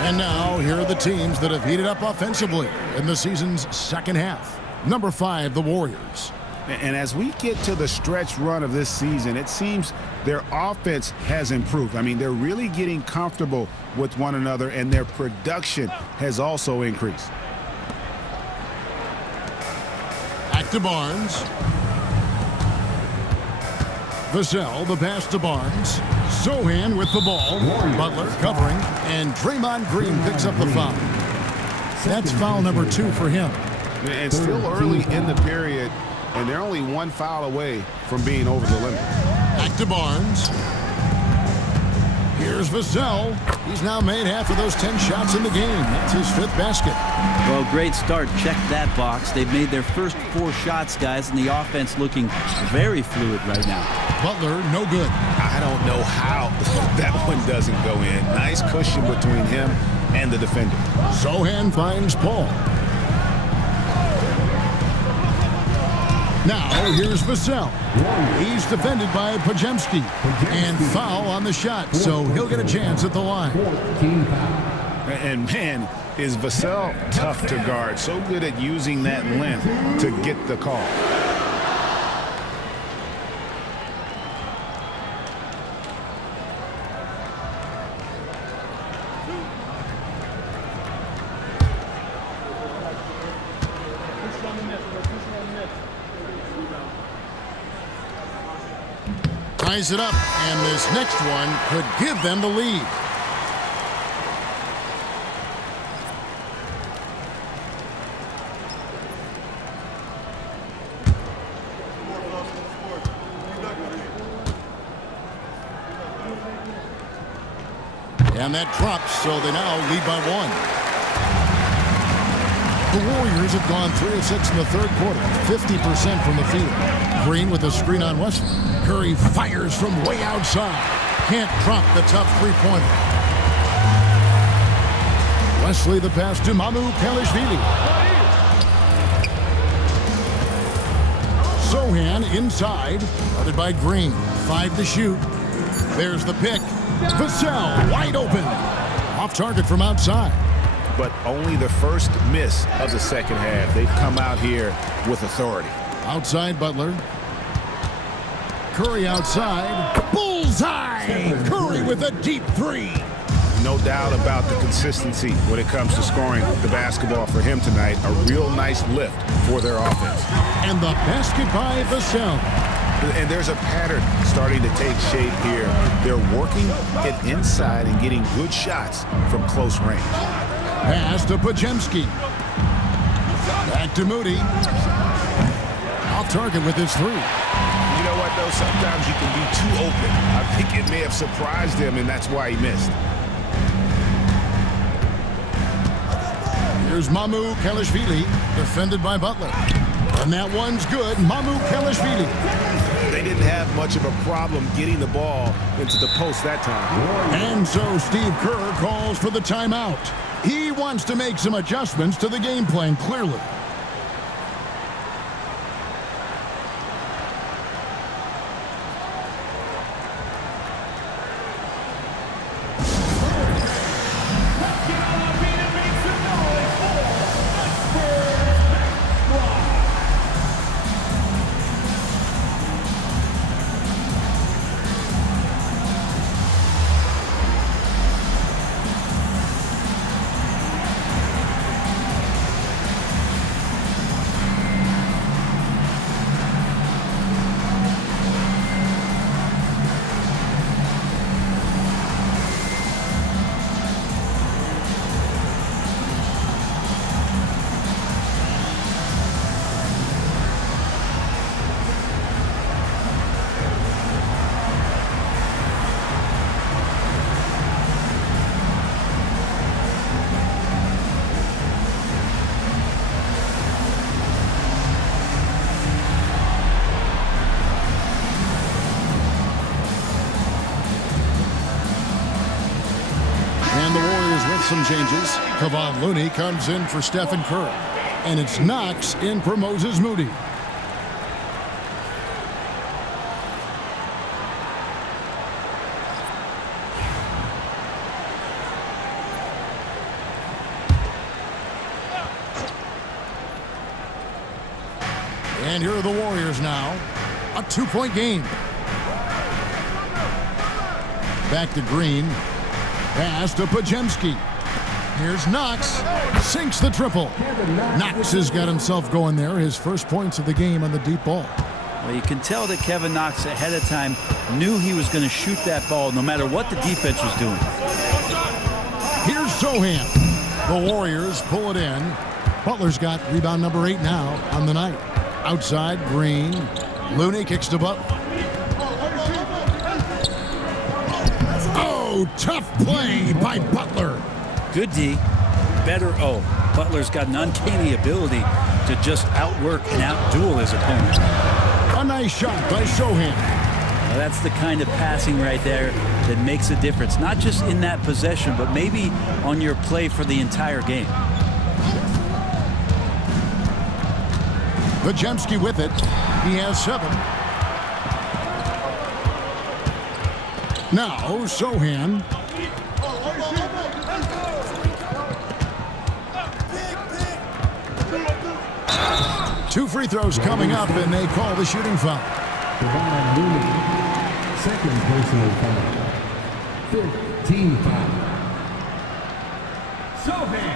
And now, here are the teams that have heated up offensively in the season's second half. Number 5, the Warriors. And as we get to the stretch run of this season, it seems their offense has improved. I mean, they're really getting comfortable with one another, and their production has also increased. Back to Barnes. Vassell, the pass to Barnes. Sohan with the ball. Butler covering. And Draymond Green picks up the foul. That's foul number 2 for him. And still early in the period, and they're only 1 foul away from being over the limit. Back to Barnes. Here's Vassell. He's now made half of those 10 shots in the game. That's his 5th basket. Well, great start. Check that box. They've made their first 4 shots, guys, and the offense looking very fluid right now. Butler, no good. I don't know how that one doesn't go in. Nice cushion between him and the defender. Sohan finds Paul. Now, here's Vassell. He's defended by Pajemski. And foul on the shot, so he'll get a chance at the line. And man, is Vassell tough to guard. So good at using that length to get the call. Ties it up, and this next one could give them the lead. And that drops, so they now lead by 1. The Warriors have gone 3 of 6 in the third quarter, 50% from the field. Green with a screen on Wesley. Curry fires from way outside. Can't drop the tough three-pointer. Wesley the pass to Mamu Kalishvili. Sohan inside, guarded by Green. 5 to shoot. There's the pick. Vassell wide open. Off target from outside. But only the first miss of the second half. They've come out here with authority. Outside Butler. Curry outside. Bullseye! Curry with a deep 3. No doubt about the consistency when it comes to scoring the basketball for him tonight. A real nice lift for their offense. And the basket by Vassell. And there's a pattern starting to take shape here. They're working it inside and getting good shots from close range. Pass to Pajemski. Back to Moody. Off target with his 3. You know what, though? Sometimes you can be too open. I think it may have surprised him, and that's why he missed. Here's Mamu Kalishvili, defended by Butler. And that one's good. Mamu Kelishvili. They didn't have much of a problem getting the ball into the post that time. And so Steve Kerr calls for the timeout. He wants to make some adjustments to the game plan, clearly. And the Warriors with some changes. Kevon Looney comes in for Stephen Curry. And it's Knox in for Moses Moody. And here are the Warriors now. A 2-point game. Back to Green. Pass to Pajemski. Here's Knox. Sinks the triple. Knox has got himself going there. His first points of the game on the deep ball. Well, you can tell that Kevin Knox ahead of time knew he was going to shoot that ball no matter what the defense was doing. Here's Sohan. The Warriors pull it in. Butler's got rebound number 8 now on the night. Outside, Green. Looney kicks to Butler. Oh, tough play by Butler. Good D. Better O. Butler's got an uncanny ability to just outwork and outduel his opponent. A nice shot by Sohan. Now that's the kind of passing right there that makes a difference. Not just in that possession, but maybe on your play for the entire game. Pajemski with it. He has 7. Now, Sohan. Two free throws coming up, and they call the shooting foul. Second personal foul. 15 foul. Sohan.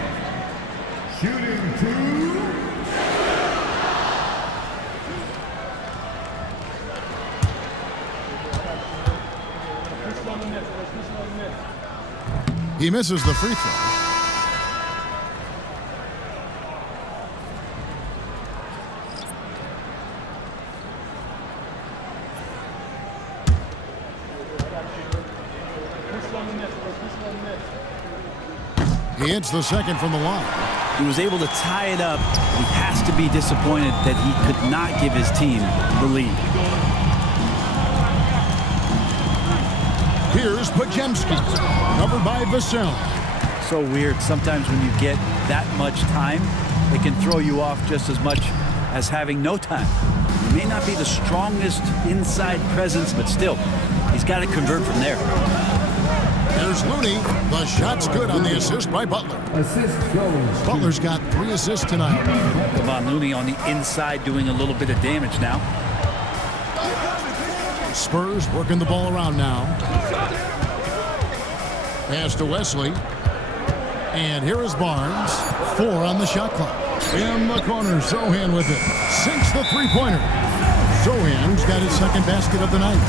Shooting 2. He misses the free throw. He hits the second from the line. He was able to tie it up. He has to be disappointed that he could not give his team the lead. Here's Pajemski, covered by Vassell. So weird. Sometimes when you get that much time, it can throw you off just as much as having no time. He may not be the strongest inside presence, but still, he's got to convert from there. There's Looney. The shot's good on the assist by Butler. Assist goes. Butler's got 3 assists tonight. Kevon Looney on the inside doing a little bit of damage now. Spurs working the ball around now. Pass to Wesley. And here is Barnes. 4 on the shot clock. In the corner, Sohan with it. Sinks the three-pointer. Sohan's got his second basket of the night.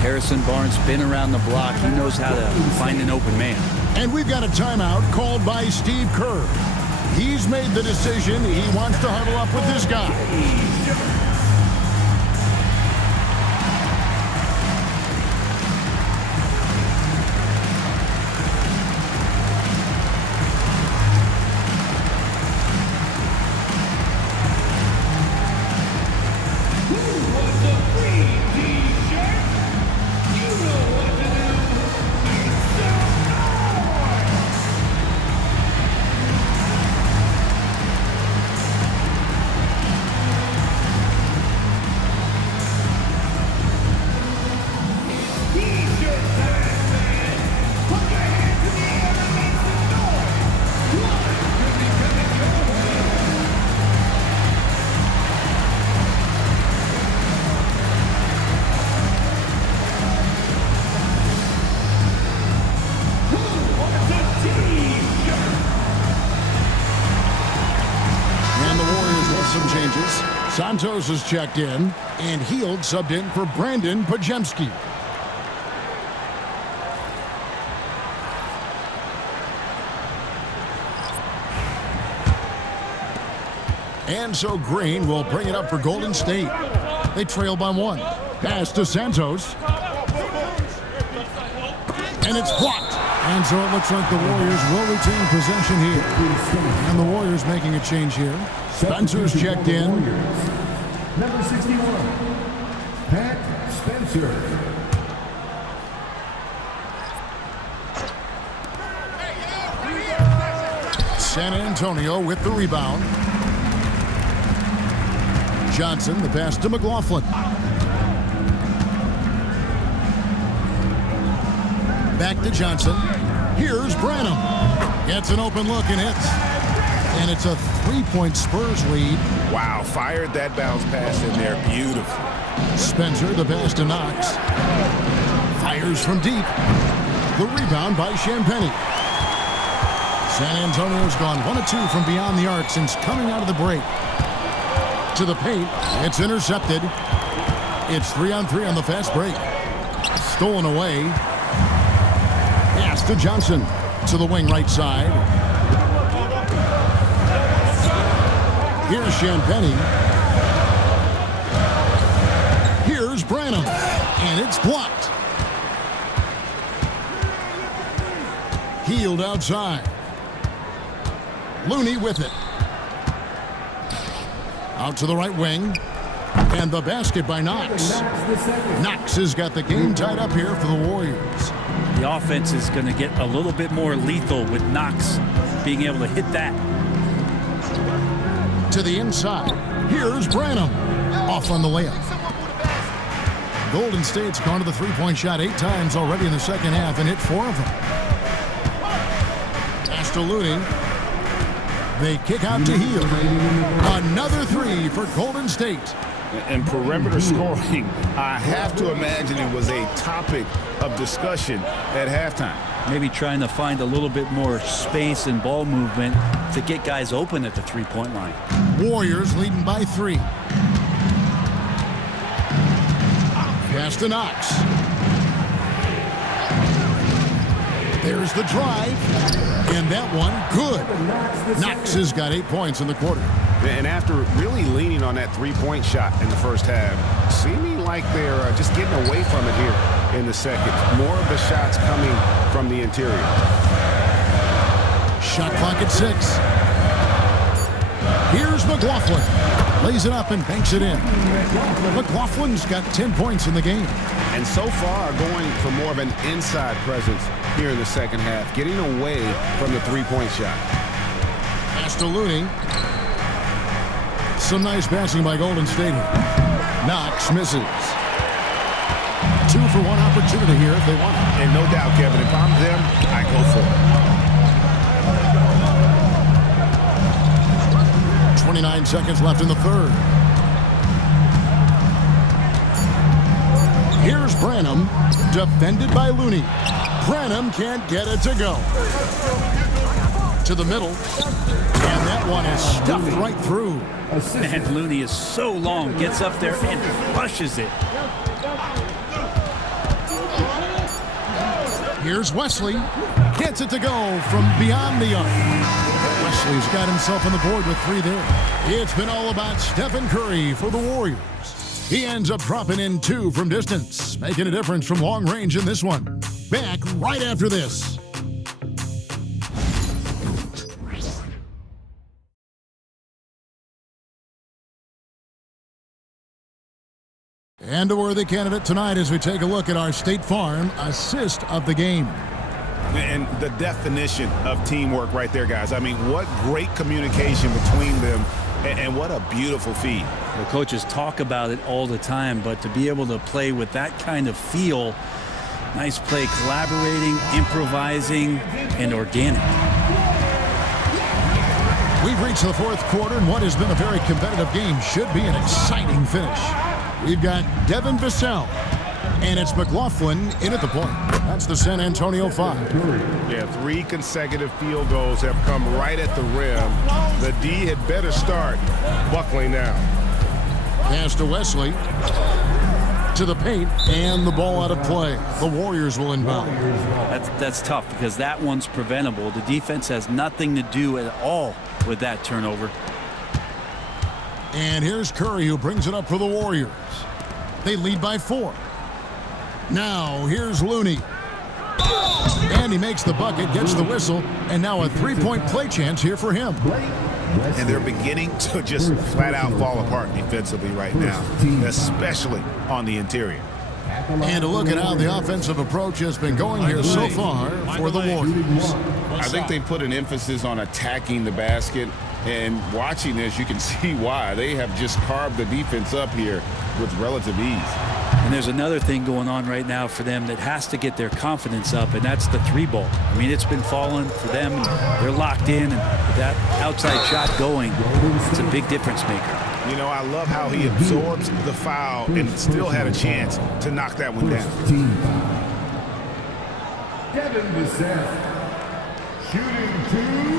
Harrison Barnes been around the block. He knows how to find an open man. And we've got a timeout called by Steve Kerr. He's made the decision. He wants to huddle up with this guy. Santos is checked in, and Heald subbed in for Brandon Pajemski. And so Green will bring it up for Golden State. They trail by 1. Pass to Santos. And it's blocked. And so it looks like the Warriors will retain possession here. And the Warriors making a change here. Spencer's checked in. Number 61, Pat Spencer. San Antonio with the rebound. Johnson, the pass to McLaughlin. Back to Johnson. Here's Branham. Gets an open look and hits. And it's a 3-point Spurs lead. Wow, fired that bounce pass in there. Beautiful. Spencer, the pass to Knox. Fires from deep. The rebound by Champagnie. San Antonio's gone 1 of 2 from beyond the arc since coming out of the break. To the paint. It's intercepted. It's 3-on-3 on the fast break. Stolen away. Pass to Johnson. To the wing right side. Here's Champagnie. Here's Branham. And it's blocked. Heald outside. Looney with it. Out to the right wing. And the basket by Knox. Knox has got the game tied up here for the Warriors. The offense is going to get a little bit more lethal with Knox being able to hit that. To the inside. Here's Branham. Off on the layup. Golden State's gone to the three-point shot 8 times already in the second half and hit 4 of them. Pass to Looney. They kick out to Heald. Another 3 for Golden State. And perimeter scoring, I have to imagine it was a topic of discussion at halftime. Maybe trying to find a little bit more space and ball movement to get guys open at the three-point line. Warriors leading by 3. Pass to Knox. There's the drive. And that one, good. Knox has got 8 points in the quarter. And after really leaning on that three-point shot in the first half, seeming like they're just getting away from it here in the second. More of the shots coming from the interior. Shot clock at 6. Here's McLaughlin. Lays it up and banks it in. McLaughlin's got 10 points in the game. And so far going for more of an inside presence here in the second half, getting away from the three-point shot. Pass to Looney. Some nice passing by Golden State. Knox misses. 2 for 1 opportunity here if they want it. And no doubt, Kevin, if I'm them, I go for it. 29 seconds left in the third. Here's Branham, defended by Looney. Branham can't get it to go. To the middle. And that one is stuffed right through. Man, Looney is so long, gets up there and flushes it. Here's Wesley. Gets it to go from beyond the arc. Wesley's got himself on the board with 3 there. It's been all about Stephen Curry for the Warriors. He ends up dropping in 2 from distance, making a difference from long range in this one. Back right after this. And a worthy candidate tonight as we take a look at our State Farm assist of the game. And the definition of teamwork right there, guys. I mean, what great communication between them, and what a beautiful feed. The coaches talk about it all the time, but to be able to play with that kind of feel, nice play, collaborating, improvising, and organic. We've reached the 4th quarter, and what has been a very competitive game should be an exciting finish. We've got Devin Vassell, and it's McLaughlin in at the point. That's the San Antonio 5. Yeah, 3 consecutive field goals have come right at the rim. The D had better start buckling down. Pass to Wesley. To the paint, and the ball out of play. The Warriors will inbound. That's tough because that one's preventable. The defense has nothing to do at all with that turnover. And here's Curry, who brings it up for the Warriors. They lead by 4. Now, here's Looney. And he makes the bucket, gets the whistle, and now a three-point play chance here for him. And they're beginning to just flat-out fall apart defensively right now, especially on the interior. And a look at how the offensive approach has been going here so far for the Warriors. I think they put an emphasis on attacking the basket, and watching this, you can see why. They have just carved the defense up here with relative ease. And there's another thing going on right now for them that has to get their confidence up, and that's the 3-ball. I mean, it's been falling for them. They're locked in, and with that outside shot going, it's a big difference maker. You know, I love how he absorbs the foul and still had a chance to knock that one down. Devin Vassell, shooting 2.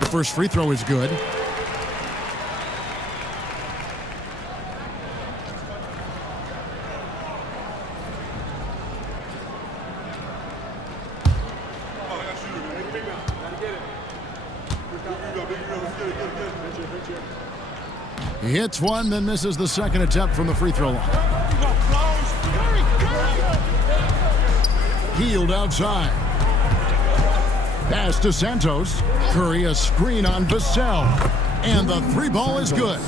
The first free throw is good. He hits one, then misses the second attempt from the free throw line. Healed outside. Pass to Santos. Curry, a screen on Vassell. And the 3-ball is good.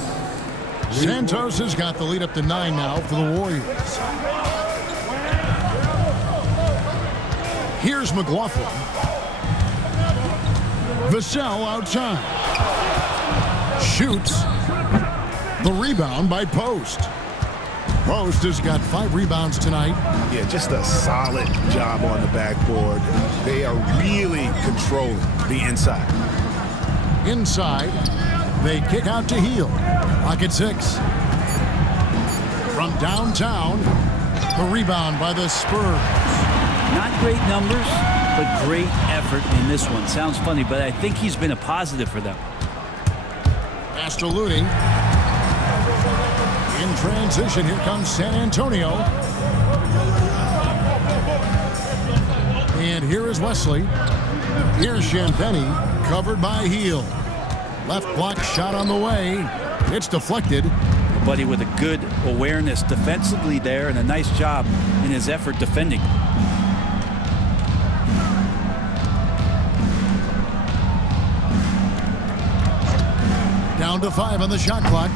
Santos has got the lead up to 9 now for the Warriors. Here's McLaughlin. Vassell outside. Shoots. The rebound by Post. Post has got 5 rebounds tonight. Yeah, just a solid job on the backboard. They are really controlling the inside. Inside, they kick out to Heel. Clock at 6. From downtown, the rebound by the Spurs. Not great numbers, but great effort in this one. Sounds funny, but I think he's been a positive for them. Pass to Looney. In transition, here comes San Antonio. And here is Wesley. Here's Champagny, covered by Heel. Left block shot on the way. It's deflected. Buddy with a good awareness defensively there and a nice job in his effort defending. Down to 5 on the shot clock.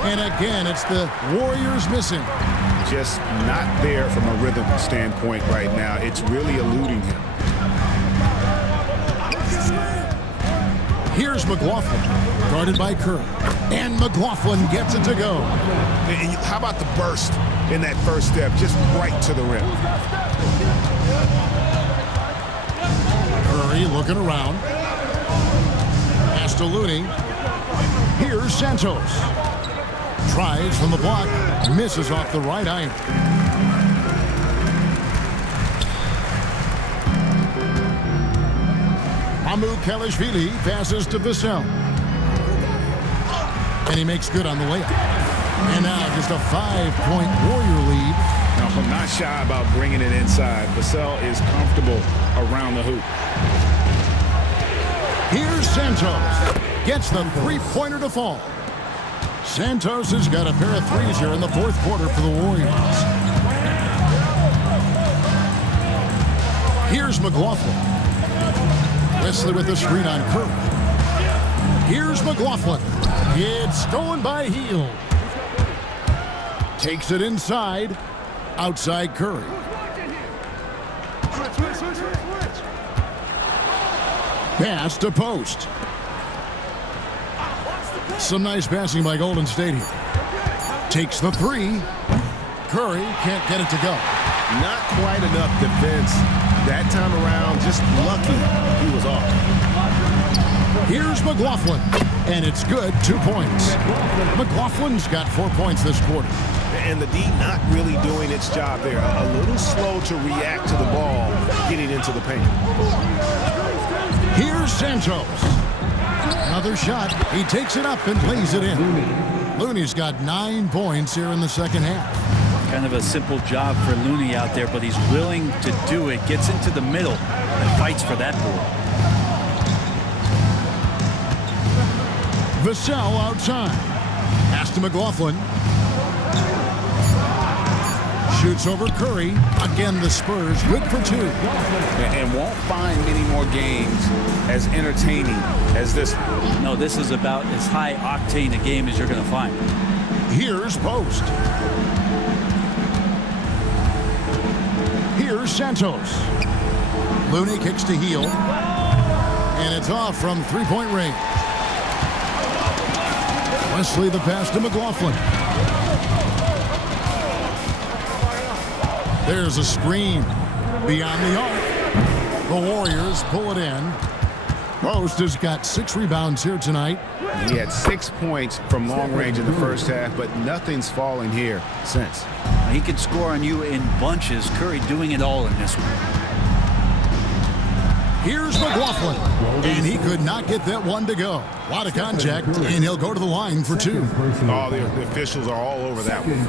And again, it's the Warriors missing. Just not there from a rhythm standpoint right now. It's really eluding him. Here's McLaughlin, guarded by Curry. And McLaughlin gets it to go. And how about the burst in that first step, just right to the rim. Curry looking around. Pass to Looney. Here's Santos. Tries from the block, misses off the right iron. Kelishvili passes to Vassell. And he makes good on the layup. And now just a 5-point Warrior lead. Now, I'm not shy about bringing it inside. Vassell is comfortable around the hoop. Here's Santos. Gets the three-pointer to fall. Santos has got a pair of threes here in the fourth quarter for the Warriors. Here's McLaughlin. Wesley with the screen on Curry. Here's McLaughlin. It's stolen by Heel. Takes it inside. Outside Curry. Pass to Post. Some nice passing by Golden State here. Takes the three. Curry can't get it to go. Not quite enough defense that time around. Just lucky he was off. Here's McLaughlin, and it's good, 2 points. McLaughlin's got 4 points this quarter. And the D not really doing its job there. A little slow to react to the ball getting into the paint. Here's Santos. Another shot. He takes it up and lays it in. Looney's got 9 points here in the second half. Kind of a simple job for Looney out there, but he's willing to do it. Gets into the middle and fights for that board. Vassell outside. Pass to McLaughlin. Shoots over Curry. Again, the Spurs good for 2. And won't find many more games as entertaining as this one. No, this is about as high octane a game as you're going to find. Here's Post. Here's Santos. Looney kicks to heel. And it's off from three-point range. Wesley the pass to McLaughlin. There's a screen beyond the arc. The Warriors pull it in. Post has got 6 rebounds here tonight. He had 6 points from long range in the first half, but nothing's fallen here since. He can score on you in bunches. Curry doing it all in this one. Here's McLaughlin, and he could not get that one to go. A lot of contact, and he'll go to the line for 2. Oh, the officials are all over that one.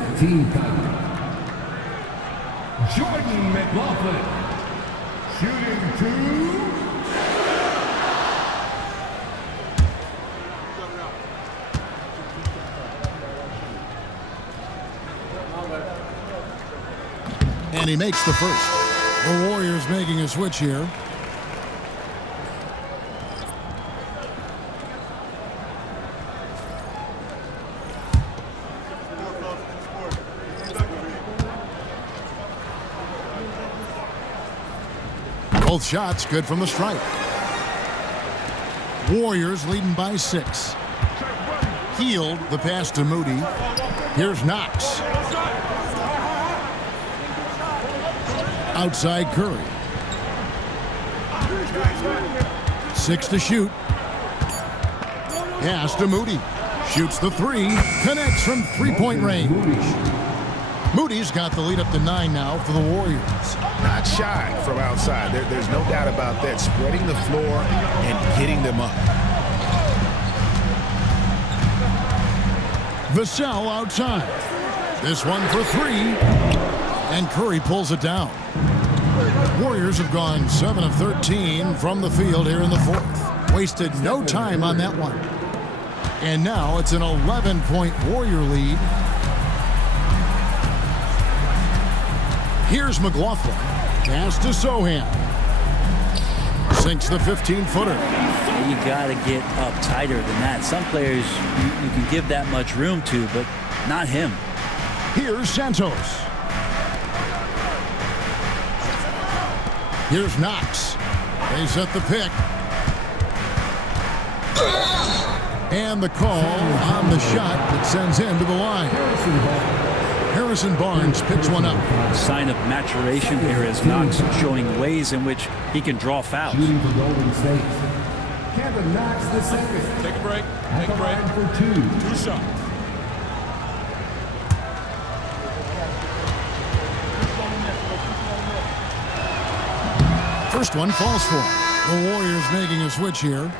Jordan McLaughlin, shooting 2. And he makes the first. The Warriors making a switch here. Both shots good from the stripe. Warriors leading by 6. Healed the pass to Moody. Here's Knox. Outside Curry. 6 to shoot. Pass to Moody. Shoots the 3. Connects from three-point range. Moody's got the lead up to 9 now for the Warriors. Not shy from outside. There's no doubt about that. Spreading the floor and getting them up. Vassell outside. This one for 3. And Curry pulls it down. Warriors have gone 7 of 13 from the field here in the fourth. Wasted no time on that one. And now it's an 11-point Warrior lead. Here's McLaughlin. Pass to Sohan. Sinks the 15-footer. You got to get up tighter than that. Some players you can give that much room to, but not him. Here's Santos. Here's Knox. They set the pick. And the call on the shot that sends him to the line. Harrison Barnes picks one up. Sign of maturation here as Knox showing ways in which he can draw fouls. Shooting for Golden State. Kevin Knox the second. Take a break. Take a break for 2. 2 shots. First one falls for him. The Warriors making a switch here.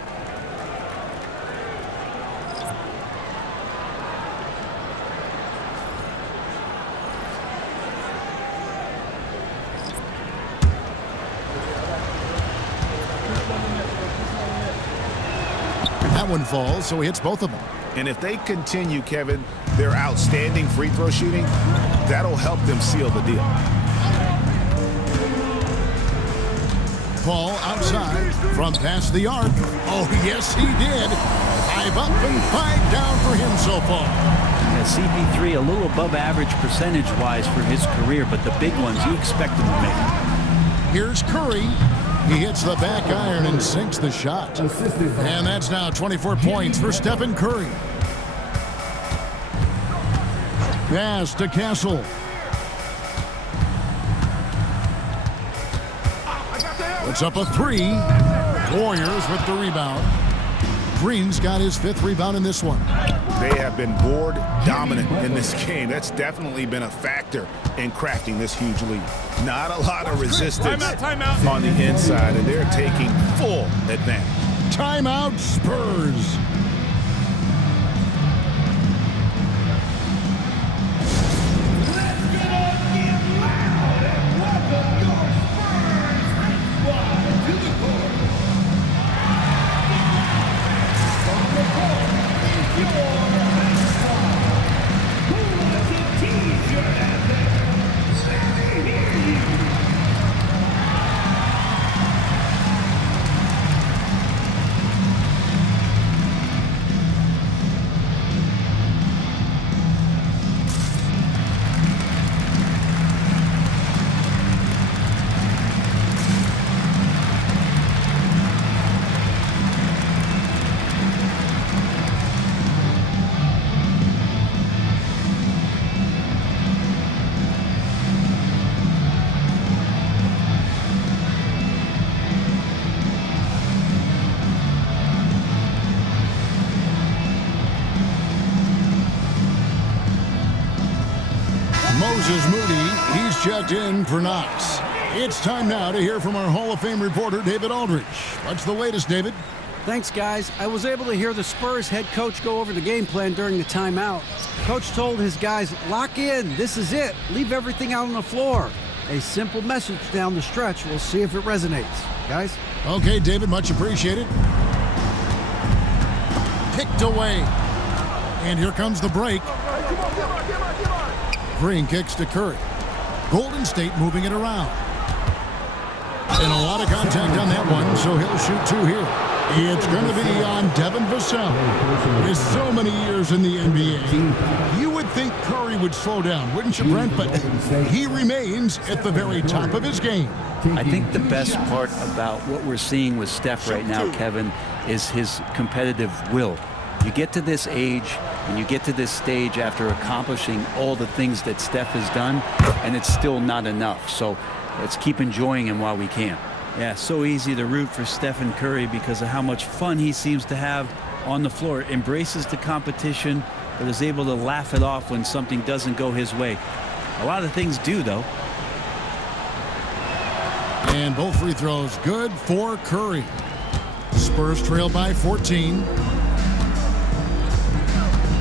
That one falls, so he hits both of them. And if they continue, Kevin, their outstanding free throw shooting, that'll help them seal the deal. Paul outside from past the arc. Oh, yes, he did. 5 up and 5 down for him so far. Yeah, CP3 a little above average percentage-wise for his career, but the big ones you expect him to make. Here's Curry. He hits the back iron and sinks the shot. And that's now 24 points for Stephen Curry. Pass to Castle. It's up a 3. Warriors with the rebound. Green's got his 5th rebound in this one. They have been board dominant in this game. That's definitely been a factor in crafting this huge lead. Not a lot of resistance on the inside, and they're taking full advantage. Timeout, Spurs. Moses Moody, he's checked in for Knox. It's time now to hear from our Hall of Fame reporter, David Aldridge. What's the latest, David? Thanks, guys. I was able to hear the Spurs head coach go over the game plan during the timeout. Coach told his guys, lock in, this is it. Leave everything out on the floor. A simple message down the stretch. We'll see if it resonates. Guys? Okay, David, much appreciated. Picked away. And here comes the break. Green kicks to Curry. Golden State moving it around. And a lot of contact on that one, so he'll shoot 2 here. It's going to be on Devin Vassell. With so many years in the NBA, you would think Curry would slow down, wouldn't you, Brent? But he remains at the very top of his game. I think the best part about what we're seeing with Steph right now, Kevin, is his competitive will. You get to this age and you get to this stage after accomplishing all the things that Steph has done, and it's still not enough. So let's keep enjoying him while we can. Yeah, so easy to root for Stephen Curry because of how much fun he seems to have on the floor. Embraces the competition, but is able to laugh it off when something doesn't go his way. A lot of things do, though. And both free throws good for Curry. Spurs trail by 14.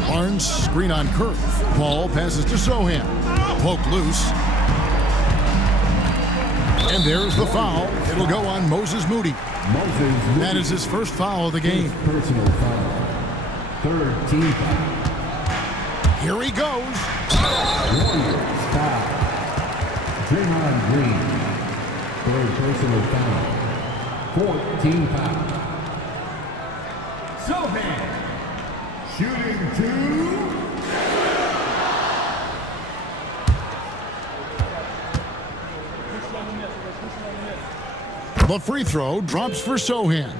Barnes screen on Curry. Paul passes to Sohan. Poke loose. And there's the foul. It'll go on Moses Moody. That is his first foul of the game. Personal foul. 3rd team foul. Here he goes. Warriors foul. Draymond Green. 3rd personal foul. 4th team foul. Sohan. Shooting 2. The free throw drops for Sohan.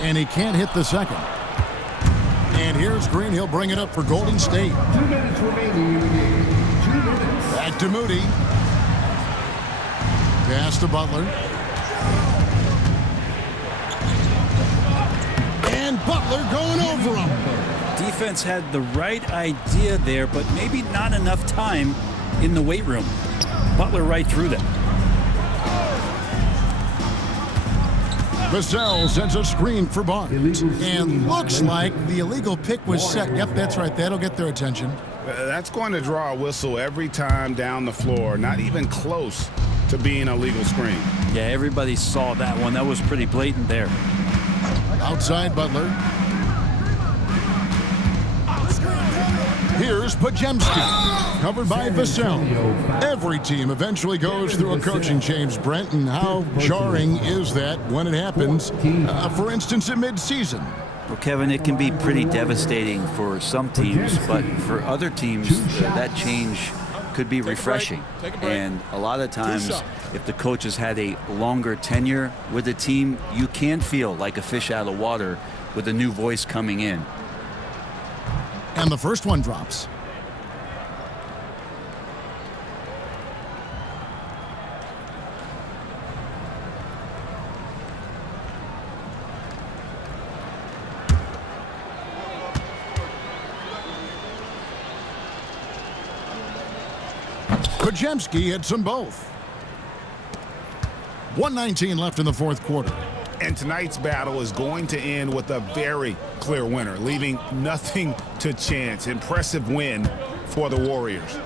And he can't hit the second. And here's Green. He'll bring it up for Golden State. 2 minutes remaining in the game. 2 minutes. Back to Moody. Pass to Butler. And Butler going over him. Defense had the right idea there, but maybe not enough time in the weight room. Butler right through them. Vassell sends a screen for Barnes. And looks like the illegal pick was set. Yep, that's right. That'll get their attention. That's going to draw a whistle every time down the floor. Not even close to being a legal screen. Yeah, everybody saw that one. That was pretty blatant there. Outside Butler. Here's Podziemski, covered by Vassell. Every team eventually goes through a coaching change, Brent, and how jarring is that when it happens, for instance, in midseason? Well, Kevin, it can be pretty devastating for some teams, but for other teams, that change could be refreshing. And a lot of times, if the coach has had a longer tenure with a team, you can feel like a fish out of water with a new voice coming in. And the first one drops. Kojemski hits them both. 1:19 left in the fourth quarter. And tonight's battle is going to end with a very clear winner, leaving nothing to chance. Impressive win for the Warriors.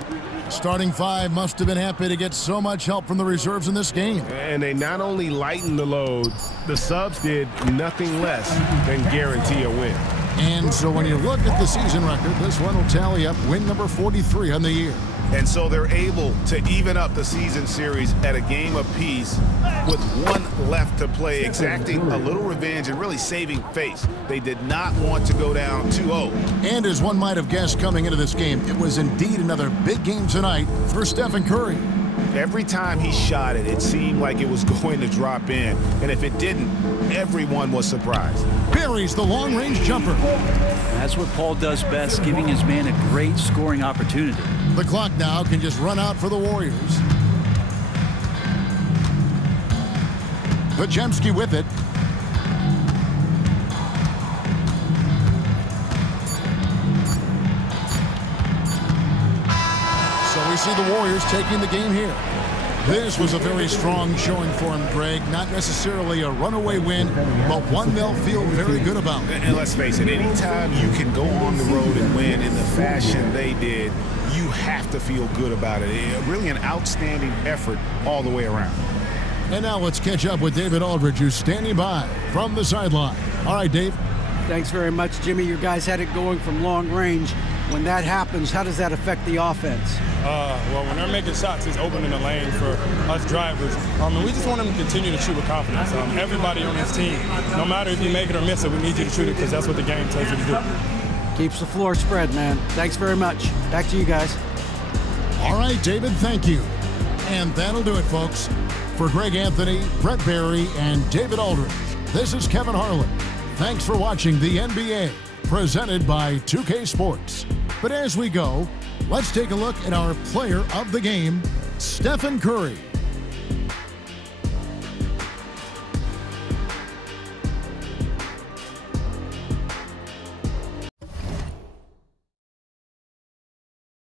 Starting five must have been happy to get so much help from the reserves in this game. And they not only lightened the load, the subs did nothing less than guarantee a win. And so when you look at the season record, this one will tally up win number 43 on the year. And so they're able to even up the season series at a game apiece with one left to play, exacting a little revenge and really saving face. They did not want to go down 2-0. And as one might have guessed coming into this game, it was indeed another big game tonight for Stephen Curry. Every time he shot it, it seemed like it was going to drop in. And if it didn't, everyone was surprised. Buries the long-range jumper. That's what Paul does best, giving his man a great scoring opportunity. The clock now can just run out for the Warriors. Kojemski with it. So we see the Warriors taking the game here. This was a very strong showing for him, Greg. Not necessarily a runaway win, but one they'll feel very good about. And let's face it, anytime you can go on the road and win in the fashion they did, you have to feel good about it. Really an outstanding effort all the way around. And now let's catch up with David Aldridge, who's standing by from the sideline. All right, Dave. Thanks very much, Jimmy. You guys had it going from long range. When that happens, how does that affect the offense? Well, when they're making shots, it's opening the lane for us drivers. And we just want them to continue to shoot with confidence. Everybody on this team, no matter if you make it or miss it, we need you to shoot it because that's what the game tells you to do. Keeps the floor spread, man. Thanks very much. Back to you guys. All right, David, thank you. And that'll do it, folks. For Greg Anthony, Brett Barry, and David Aldridge, this is Kevin Harlan. Thanks for watching the NBA, presented by 2K Sports. But as we go, let's take a look at our player of the game, Stephen Curry.